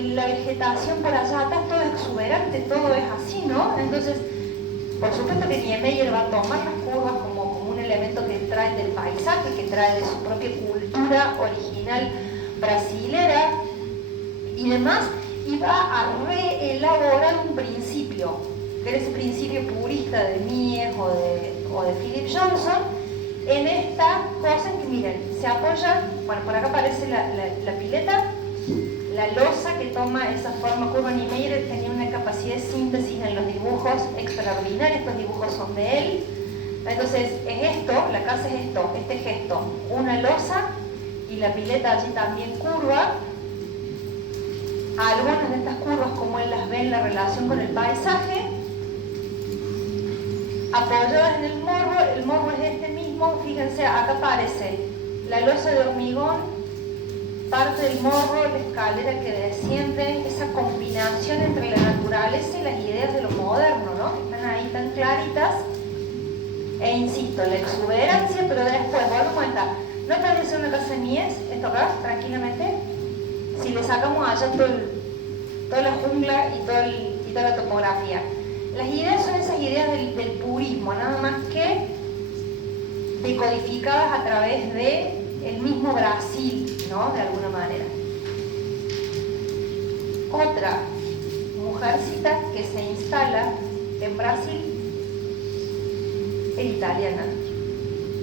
la vegetación por allá atrás, todo es exuberante, todo es así, ¿no? Entonces, por supuesto que Niemeyer va a tomar las curvas como un elemento que trae del paisaje, que trae de su propia cultura original brasilera y demás, y va a reelaborar un principio, que era ese principio purista de Mies o de Philip Johnson, en esta cosa que, miren, se apoya, bueno, por acá aparece la pileta, la losa que toma esa forma curva. Niemeyer tenía una capacidad de síntesis en los dibujos extraordinaria, estos dibujos son de él. Entonces, es esto, la casa es esto, este gesto, una losa y la pileta allí también curva. Algunas de estas curvas, como él las ve en la relación con el paisaje, apoyadas en el morro es este mismo, fíjense, acá aparece la losa de hormigón, parte del morro, la escalera que desciende, esa combinación entre la naturaleza y las ideas de lo moderno, ¿no? Que están ahí tan claritas, e insisto, la exuberancia, pero después, volvemos a esta, ¿no parece ser una casa de Mies, esto acá, tranquilamente? Si le sacamos allá toda la jungla y toda la topografía. Las ideas son esas ideas del purismo, nada más que decodificadas a través del mismo Brasil, ¿no? De alguna manera. Otra mujercita que se instala en Brasil es italiana.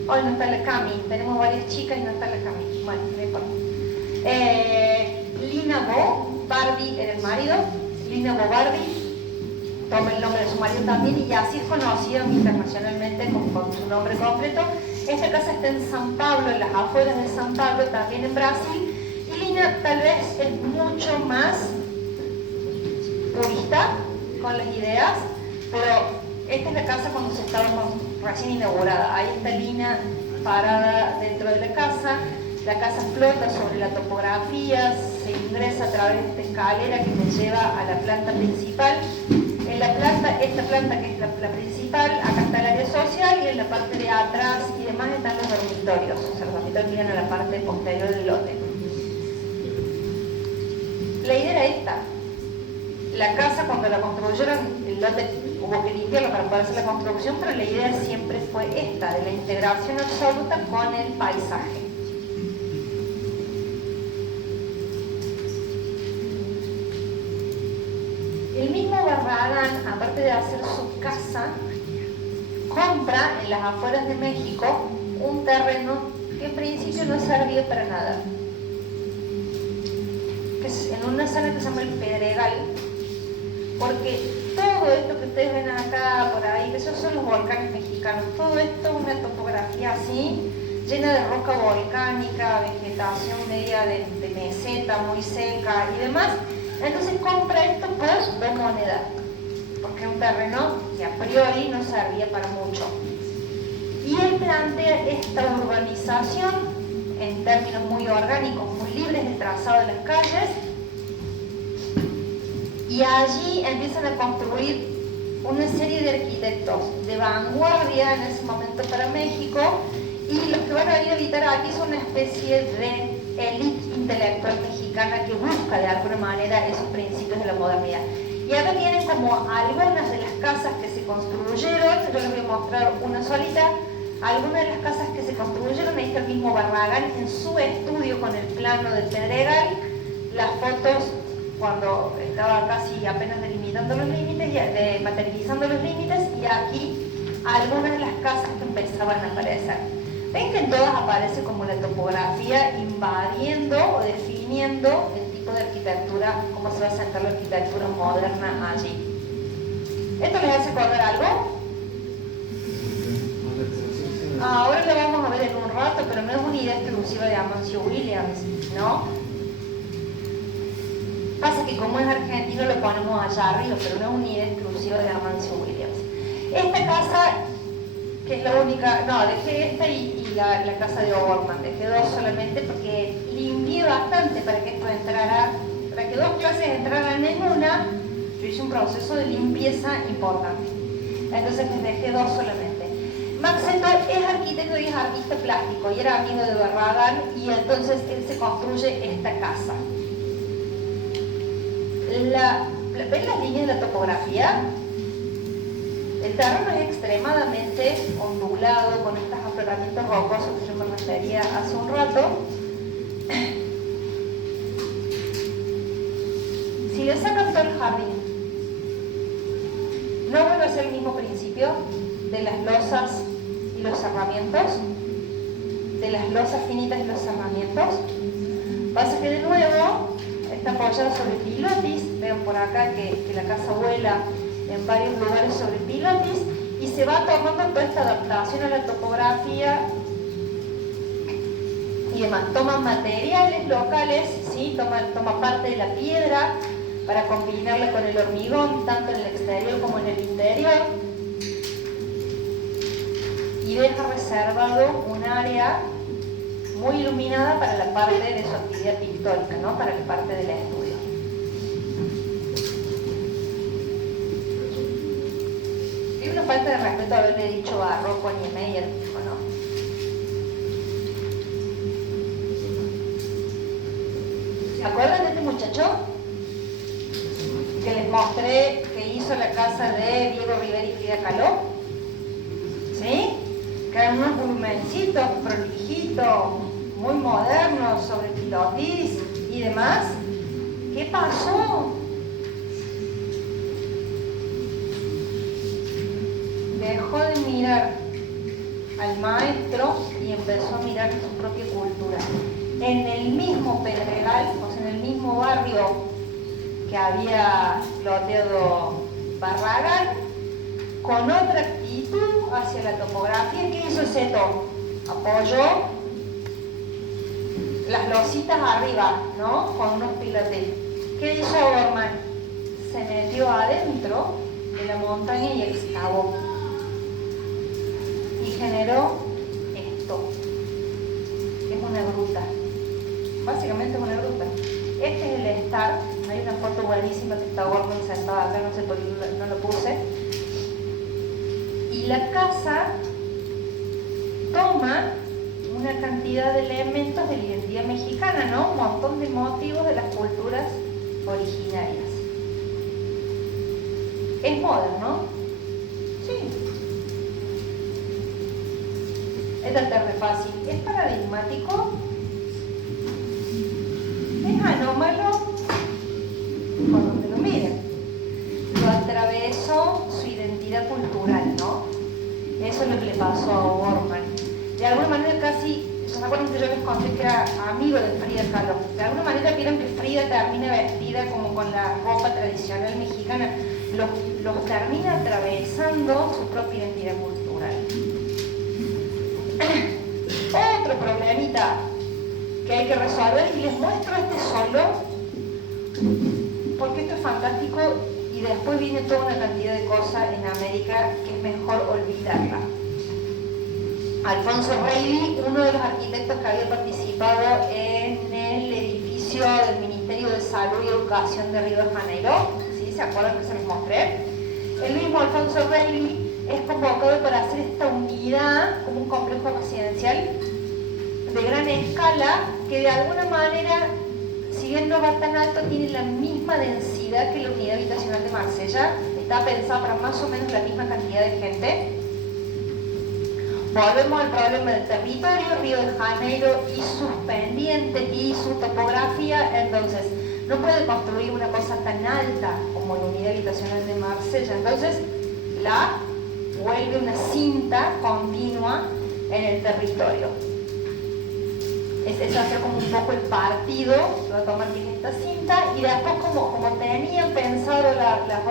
Hoy no está la Cami, tenemos varias chicas y no está la Cami. Bueno, no importa. Lina Bo, Barbie era el marido, Lina Bo Barbie, toma el nombre de su marido también y así es conocido internacionalmente con su nombre completo. Esta casa está en San Pablo, en las afueras de San Pablo, también en Brasil, y Lina tal vez es mucho más purista con las ideas, pero esta es la casa cuando se estaba recién inaugurada. Ahí está Lina parada dentro de la casa flota sobre la topografía, se ingresa a través de esta escalera que nos lleva a la planta principal. En la planta, esta planta que es la principal, acá está el área social y en la parte de atrás y demás están los dormitorios. O sea, los dormitorios miran a la parte posterior del lote. La idea era esta. La casa, cuando la construyeron, el lote hubo que limpiarlo para poder hacer la construcción, pero la idea siempre fue esta, de la integración absoluta con el paisaje. El mismo Barragán, aparte de hacer su casa, compra en las afueras de México un terreno que en principio no servía para nada. Que es en una zona que se llama el Pedregal, porque todo esto que ustedes ven acá, por ahí, que esos son los volcanes mexicanos, todo esto es una topografía así, llena de roca volcánica, vegetación media de meseta, muy seca y demás. Entonces compra esto por 2 monedas, porque es un terreno que a priori no servía para mucho. Y él plantea esta urbanización en términos muy orgánicos, muy libres del trazado de las calles, y allí empiezan a construir una serie de arquitectos de vanguardia en ese momento para México, y los que van a venir a habitar aquí son una especie de élite intelectual mexicana que busca de alguna manera esos principios de la modernidad. Y acá tienen como algunas de las casas que se construyeron, yo les voy a mostrar una solita, algunas de las casas que se construyeron. Ahí está el mismo Barragán en su estudio con el plano del Pedregal, las fotos cuando estaba casi apenas delimitando los límites, materializando los límites, y aquí algunas de las casas que empezaban a aparecer. Ven que en todas aparece como la topografía invadiendo o definiendo el tipo de arquitectura, cómo se va a sentar la arquitectura moderna allí. ¿Esto les hace acordar algo? Ahora lo vamos a ver en un rato, pero no es una idea exclusiva de Amancio Williams, ¿no? Pasa que como es argentino lo ponemos allá arriba, pero no es una idea exclusiva de Amancio Williams. Esta casa, que es la única, no, dejé esta y la casa de O'Gorman, dejé dos solamente porque limpié bastante para que esto entrara, para que dos clases entraran en una. Yo hice un proceso de limpieza importante, entonces les dejé dos solamente. Max Setor es arquitecto y es artista plástico y era amigo de Barragán, y entonces él se construye esta casa. ¿Ven las líneas de la topografía? El terreno es extremadamente ondulado, con estos afloramientos rocosos que yo me refería hace un rato. Si le sacan todo el jardín, ¿no vuelve a ser el mismo principio de las losas y los cerramientos? De las losas finitas y los cerramientos. Pasa que de nuevo está apoyado sobre pilotis. Vean por acá que la casa vuela en varios lugares sobre pilotis y se va tomando toda esta adaptación a la topografía y demás. Toma materiales locales, ¿sí? Toma parte de la piedra para combinarla con el hormigón, tanto en el exterior como en el interior, y deja reservado un área muy iluminada para la parte de su actividad pictórica, ¿no? Para la parte del estudio. Es una falta de respeto haberle dicho barroco a Niemeyer, ¿o no? ¿Se acuerdan de este muchacho? Que les mostré que hizo la casa de Diego Rivera y Frida Kahlo. ¿Sí? Que eran unos volumencitos prolijitos, muy modernos, sobre pilotis y demás. ¿Qué pasó? Dejó de mirar al maestro y empezó a mirar su propia cultura. En el mismo Pedregal, o sea, en el mismo barrio que había loteado Barragán, con otra actitud hacia la topografía. ¿Qué hizo Seto? Apoyó las lositas arriba, ¿no? Con unos pilotes. ¿Qué hizo O'Gorman? Se metió adentro de la montaña y excavó. Y generó esto. Es una gruta. Básicamente es una gruta. Este es el estar. Hay una foto buenísima que está O'Gorman sentado acá, no sé por qué no lo puse. Y la casa toma una cantidad de elementos de la identidad mexicana, ¿no? Un montón de motivos de las culturas originarias. ¿Es moderno? Sí. Es alternativa fácil. ¿Es paradigmático? ¿Es anómalo? Por donde lo miren. Lo atravesó su identidad cultural, ¿no? Eso es lo que le pasó a O'Gorman. De alguna manera casi, ¿se acuerdan que yo les conté que era amigo de Frida Kahlo? De alguna manera vieron que Frida termina vestida como con la ropa tradicional mexicana. Los termina atravesando su propia identidad cultural. Otro problemita que hay que resolver, y les muestro este solo, porque esto es fantástico y después viene toda una cantidad de cosas en América que es mejor olvidarla. Alfonso Reilly, uno de los arquitectos que había participado en el edificio del Ministerio de Salud y Educación de Río de Janeiro, ¿sí? ¿Se acuerdan que se les mostré? El mismo Alfonso Reilly es convocado para hacer esta unidad como un complejo residencial de gran escala que de alguna manera, si bien no va tan alto, tiene la misma densidad que la unidad habitacional de Marsella. Está pensada para más o menos la misma cantidad de gente. Volvemos al problema del territorio, Río de Janeiro y sus pendientes y su topografía. Entonces, no puede construir una cosa tan alta como la unidad habitacional de Marsella. Entonces, la vuelve una cinta continua en el territorio. Es hacer como un poco el partido que va a tomar bien esta cinta, y después como tenían pensado las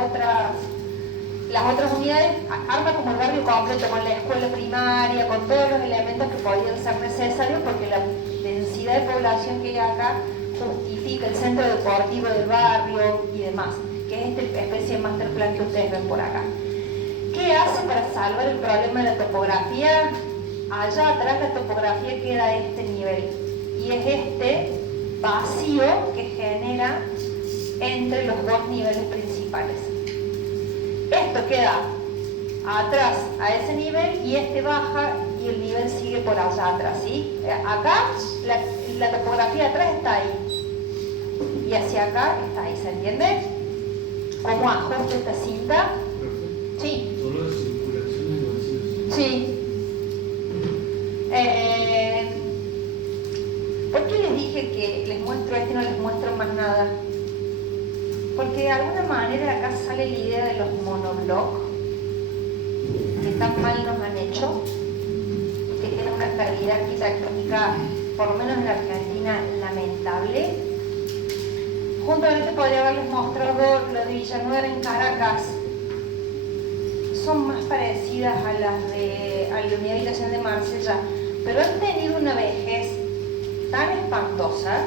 otras unidades, arma como el barrio completo, con la escuela primaria, con todos los elementos que podían ser necesarios, porque la densidad de población que hay acá justifica el centro deportivo del barrio y demás, que es esta especie de master plan que ustedes ven por acá. ¿Qué hace para salvar el problema de la topografía? Allá atrás la topografía queda a este nivel, y es este vacío que genera entre los dos niveles principales. Esto queda atrás a ese nivel, y este baja y el nivel sigue por allá atrás, ¿sí? Acá la topografía de atrás está ahí, y hacia acá está ahí, ¿se entiende? ¿Cómo ajusta esta cinta? Perfecto. Sí. Solo la circulación de vacíos. Sí. ¿Por qué les dije que les muestro esto y no les muestro más nada? Porque de alguna manera acá sale la idea de los monoblocks, que tan mal nos han hecho, que tienen una calidad arquitectónica, por lo menos en la Argentina, lamentable. Juntamente podría haberles mostrado lo de Villanueva en Caracas. Son más parecidas a las de la unidad de habitación de Marsella, pero han tenido una vejez tan espantosa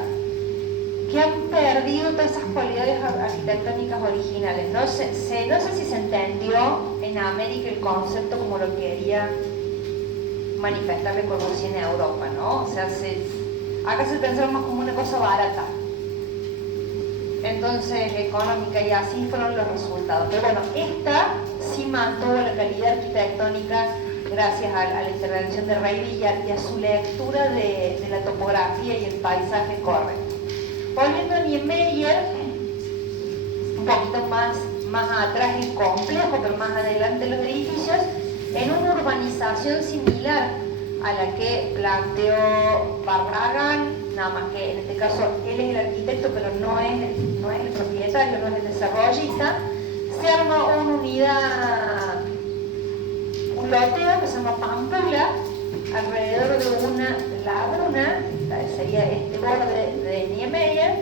que han perdido todas esas cualidades arquitectónicas originales. No sé si se entendió en América el concepto como lo quería manifestar Le Corbusier en Europa, ¿no? O sea, acá se pensaron más como una cosa barata, entonces económica, y así fueron los resultados. Pero bueno, esta sí mantuvo la calidad arquitectónica gracias a la intervención de Reilly y a su lectura de la topografía y el paisaje correcto. Volviendo a Niemeyer, un poquito más atrás el complejo, pero más adelante los edificios, en una urbanización similar a la que planteó Barragán, nada más que en este caso él es el arquitecto, pero no es el propietario, no es el desarrollista. Se arma una unidad, un loteo que se llama Pampula, alrededor de una laguna, sería este borde de Niemeyer,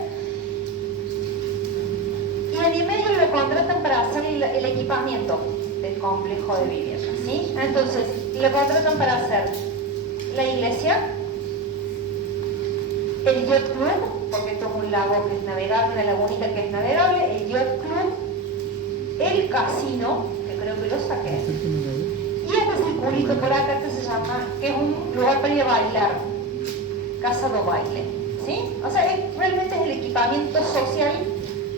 y a Niemeyer lo contratan para hacer el equipamiento del complejo de viviendas, ¿sí? Entonces, lo contratan para hacer la iglesia, el yacht club, porque esto es un lago que es navegable, una lagunita que es navegable, el yacht club, el casino, que creo que lo saqué, y este circulito por acá que es un lugar para ir a bailar, Casa do Baile, ¿sí? O sea, realmente es el equipamiento social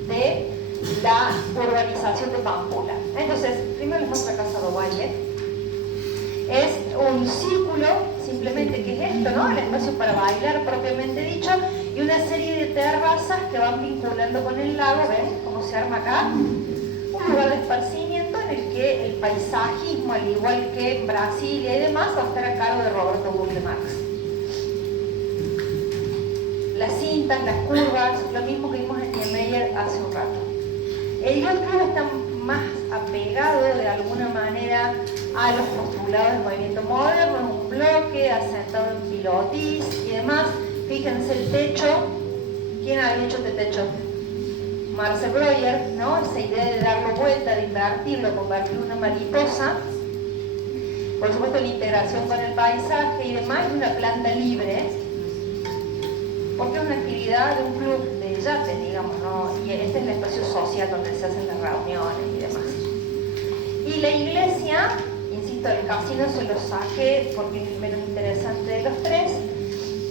de la urbanización de Pampula. Entonces, primero les muestro Casa do Baile. Es un círculo, simplemente, que es esto, ¿no? El espacio para bailar propiamente dicho, y una serie de terrazas que van vinculando con el lago. ¿Ven cómo se arma acá? Un lugar de esparcimiento en el que el paisajismo, al igual que en Brasilia y demás, va a estar a cargo de Roberto Burle Marx. Las cintas, las curvas, lo mismo que vimos en Niemeyer hace un rato. El yacht club está más apegado de alguna manera a los postulados del movimiento moderno, en un bloque asentado en pilotis y demás. Fíjense el techo. ¿Quién había hecho este techo? Marcel Breuer, ¿no? Esa idea de darlo vuelta, de invertirlo, convertirlo en una mariposa. Por supuesto, la integración con el paisaje y demás, y una planta libre, porque es una actividad de un club de yates, digamos, ¿no? Y este es el espacio social donde se hacen las reuniones y demás. Y la iglesia, insisto, el casino se lo saqué porque es el menos interesante de los tres.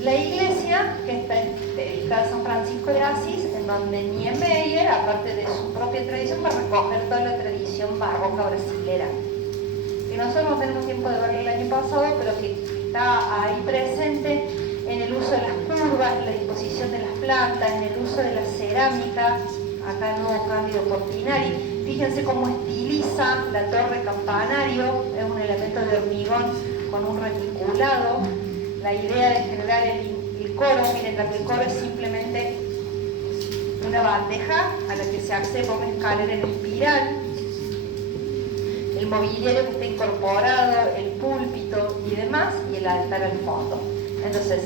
La iglesia, que está dedicada a San Francisco de Asís, en donde Niemeyer, aparte de su propia tradición, va a recoger toda la tradición barroca brasilera, que nosotros no tenemos tiempo de verla el año pasado, pero que está ahí presente en el uso de las curvas, en la disposición de las plantas, en el uso de la cerámica. Acá no Cándido Portinari. Fíjense cómo estiliza la torre campanario, es un elemento de hormigón con un reticulado. La idea de generar el coro, miren, el coro es simplemente una bandeja a la que se accede por una escalera en espiral. el mobiliario que está incorporado, el púlpito y demás, y el altar al fondo. Entonces,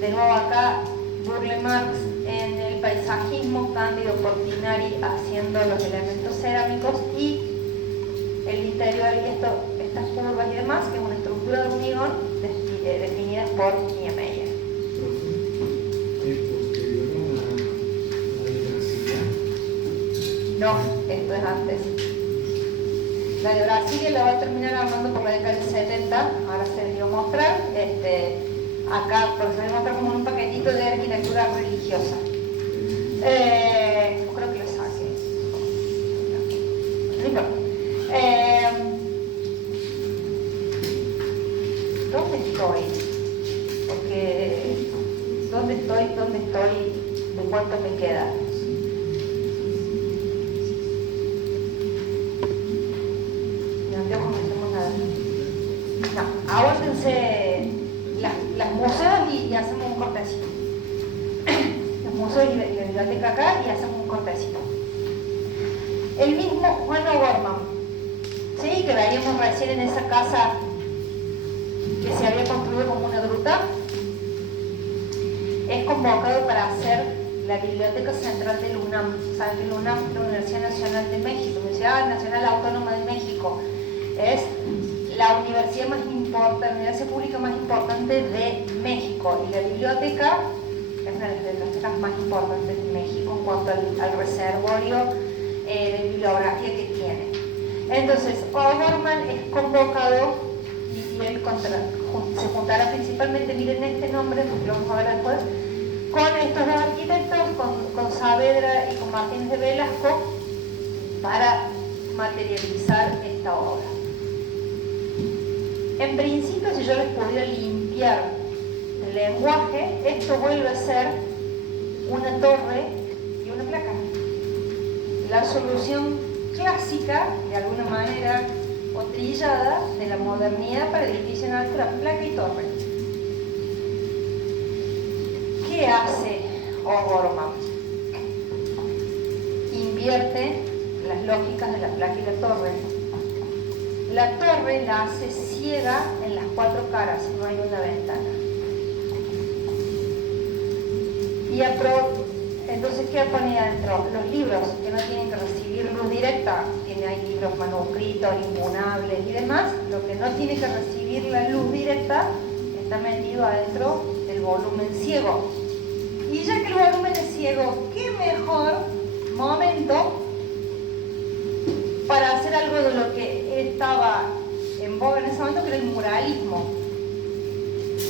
de nuevo acá, Burle Marx en el paisajismo, Cándido Portinari haciendo los elementos cerámicos y el interior y estas curvas y demás, que es una estructura de hormigón definidas por Niemeyer. ¿Posterior a la diversidad? No, esto es antes. La de Brasilia la va a terminar armando por la década del 70, ahora se les dio a mostrar. Acá, porque se les muestra como un paquetito de arquitectura religiosa. Creo que lo saqué. No importa. ¿Dónde estoy? Porque ¿dónde estoy? ¿De cuánto me queda? No hacemos nada. No, aguántense las museos y hacemos un cortecito. Los museos y la biblioteca acá y hacemos un cortecito. El mismo Juan O'Gorman, ¿sí? Que veíamos recién en esa casa que se había construido como una gruta, es convocado para hacer la Biblioteca Central del UNAM. ¿Saben que el UNAM es la Universidad Nacional de México, Universidad Nacional Autónoma de México? Es la universidad pública más importante de México, y la biblioteca es una de las bibliotecas más importantes de México en cuanto al reservorio de bibliografía que tiene. Entonces, O'Gorman es convocado y él se juntará principalmente, miren este nombre, porque lo vamos a ver después, con estos dos arquitectos, con Saavedra y con Martínez de Velasco, para materializar esta obra. En principio, si yo les pudiera limpiar el lenguaje, esto vuelve a ser una torre y una placa. La solución clásica, de alguna manera, o trillada, de la modernidad para edificio en altura, placa y torre. ¿Qué hace O'Gorman? Invierte las lógicas de la placa y la torre. La torre la hace ciega en las cuatro caras, no hay una ventana. Y entonces, ¿qué pone adentro? Los libros que no tienen que recibir luz directa, hay libros manuscritos, inmunables y demás, lo que no tiene que recibir la luz directa está metido adentro del volumen ciego. Y ya que el volumen es ciego, ¿qué mejor momento para hacer algo de lo que estaba en boga en ese momento, que era el muralismo?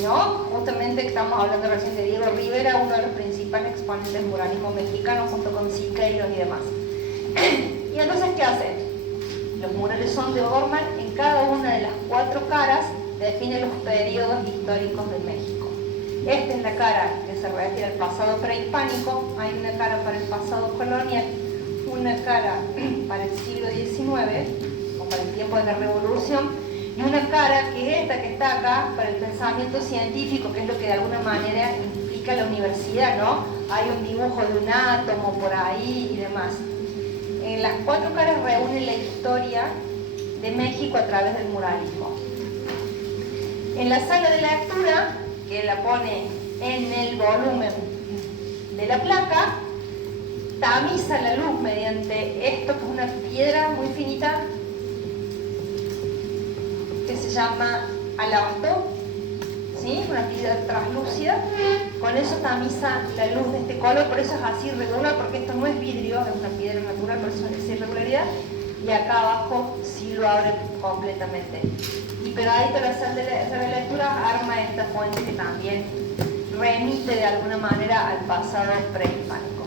¿No? Justamente estamos hablando recién de Diego Rivera, uno de los principales exponentes del muralismo mexicano, junto con Siqueiros y demás. Y entonces, ¿qué hacen? Los murales son de O'Gorman, en cada una de las cuatro caras define los periodos históricos de México. Esta es la cara que se refiere al pasado prehispánico, hay una cara para el pasado colonial, una cara para el siglo XIX, o para el tiempo de la Revolución, y una cara que es esta que está acá para el pensamiento científico, que es lo que de alguna manera implica la universidad, ¿no? Hay un dibujo de un átomo por ahí y demás. En las cuatro caras reúnen la historia de México a través del muralismo. En la sala de lectura, que la pone en el volumen de la placa, tamiza la luz mediante esto, que es una piedra muy finita que se llama alabastro, ¿sí? Una piedra translúcida. Con eso tamiza la luz de este color, por eso es así irregular, porque esto no es vidrio, es una piedra natural, por eso es irregularidad. Y acá abajo sí lo abre completamente. Y pegadito a la sala de lectura arma esta fuente que también remite de alguna manera al pasado prehispánico.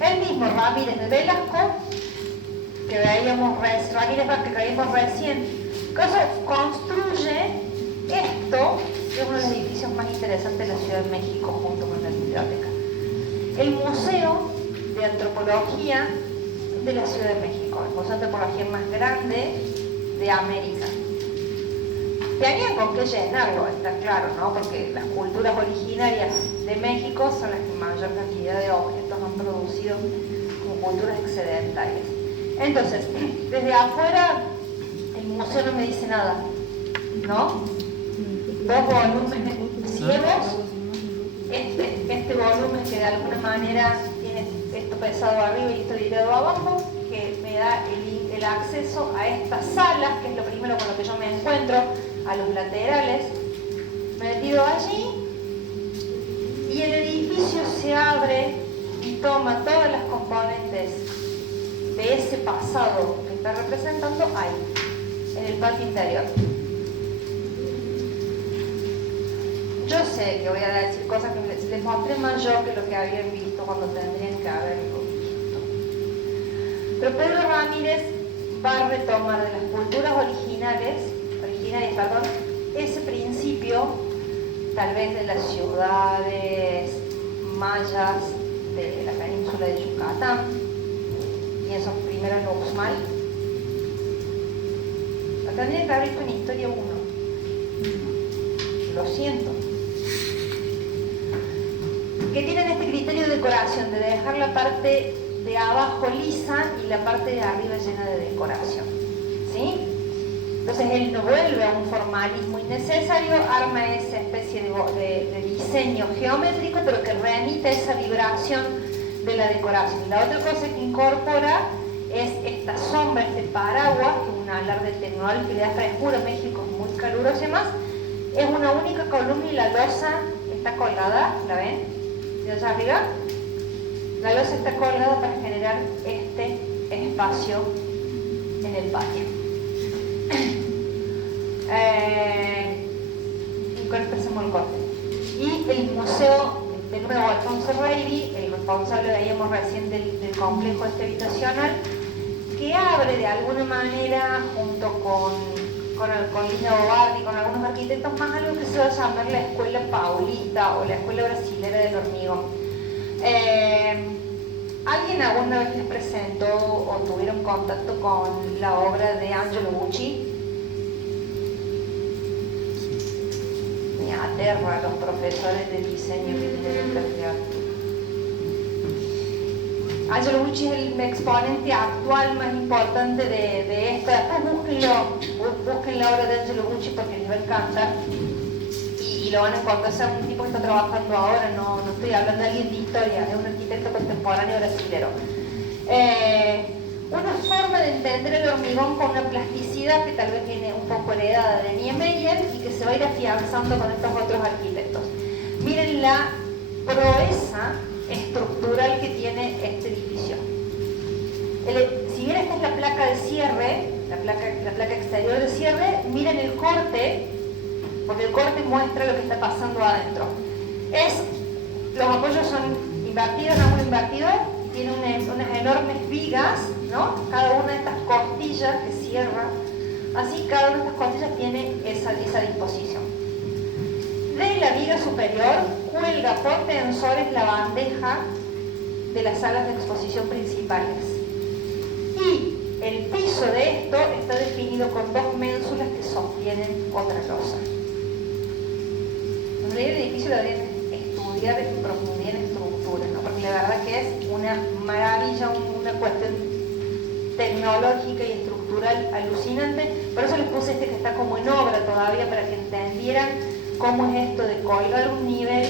El mismo Ramírez de Velasco, que veíamos recién, construye esto, que es uno de los edificios más interesantes de la Ciudad de México, junto con la biblioteca. El Museo de Antropología de la Ciudad de México, el Museo de Antropología más grande de América. Tenían con qué llenarlo, está claro, ¿no? Porque las culturas originarias de México son las que mayor cantidad de objetos han producido como culturas excedentarias. Entonces, desde afuera, el museo no me dice nada, ¿no? Dos volúmenes ciegos, este volumen que de alguna manera tiene esto pesado arriba y esto tirado abajo, que me da el acceso a estas salas, que es lo primero con lo que yo me encuentro, a los laterales, metido allí, y el edificio se abre y toma todas las componentes de ese pasado que está representando ahí, en el patio interior. Yo sé que voy a decir cosas que les mostré más yo que lo que habían visto cuando tendrían que haberlo visto. Pero Pedro Ramírez va a retomar de las culturas originales, ese principio, tal vez de las ciudades mayas de la península de Yucatán, pienso primero en Uxmal. La tendría que haber visto en Historia 1. Lo siento. Que tienen este criterio de decoración, de dejar la parte de abajo lisa y la parte de arriba llena de decoración, ¿sí? Entonces él no vuelve a un formalismo innecesario, arma esa especie de diseño geométrico, pero que remite a esa vibración de la decoración. La otra cosa que incorpora es esta sombra, este paraguas, que es un alarde tecnológico que le da frescura. México es muy caluroso y demás. Es una única columna y la losa está colgada, ¿la ven? De allá arriba. La losa está colgada para generar este espacio en el patio. Y con esto hacemos el corte. Y el museo, de nuevo, Alfonso Reiby, el responsable, veíamos recién del complejo este habitacional, que abre de alguna manera, junto con Lina Bobardi, con algunos arquitectos más, algo que se va a llamar la Escuela Paulista o la Escuela Brasilera del Hormigón. ¿Alguien alguna vez les presentó o tuvieron contacto con la obra de Angelo Bucci? Me aterra a los profesores de diseño que tienen esta criatura. Angelo Bucci es el exponente actual más importante de esto. Después busquen la obra de Angelo Bucci porque les va a encantar y lo van a encontrar. Es un tipo que está trabajando ahora, no estoy hablando de alguien de historia, es un arquitecto contemporáneo brasilero. Una forma de entender el hormigón con una plasticidad que tal vez viene un poco heredada de Niemeyer y que se va a ir afianzando con estos otros arquitectos. Miren la proeza estructural que tiene este edificio. Si bien esta es la placa de cierre, la placa exterior de cierre, miren el corte, porque el corte muestra lo que está pasando adentro. Los apoyos son invertidos, ángulo invertido, tiene unas enormes vigas, ¿no? Cada una de estas costillas que cierra, así cada una de estas costillas tiene esa disposición. De la viga superior cuelga por tensores la bandeja de las salas de exposición principales. Y el piso de esto está definido con dos ménsulas que sostienen otra losa. En realidad el edificio lo deberían estudiar en profundidad en estructura, ¿no? Porque la verdad que es una maravilla, una cuestión tecnológica y estructural alucinante. Por eso les puse este que está como en obra todavía, para que entendieran cómo es esto de colgar un nivel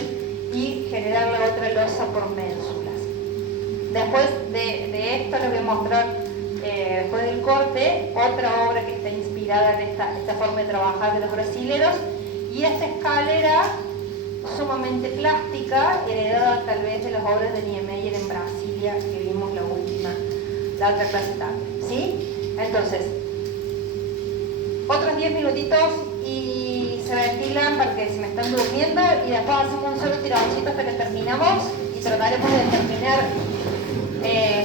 y generar la otra losa por ménsulas. Después de esto les voy a mostrar, después del corte, otra obra que está inspirada en esta forma de trabajar de los brasileros, y esta escalera sumamente plástica, heredada tal vez de las obras de Niemeyer en Brasilia, que vimos la otra clase tarde, ¿sí? Entonces, otros 10 minutitos y se ventilan porque se me están durmiendo, y después hacemos un solo tironcito hasta que terminamos y trataremos de terminar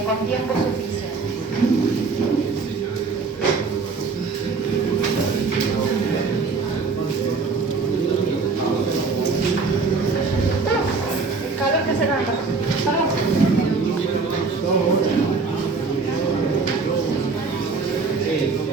con tiempo suficiente. El calor que se nota. ¿Vamos? Sí.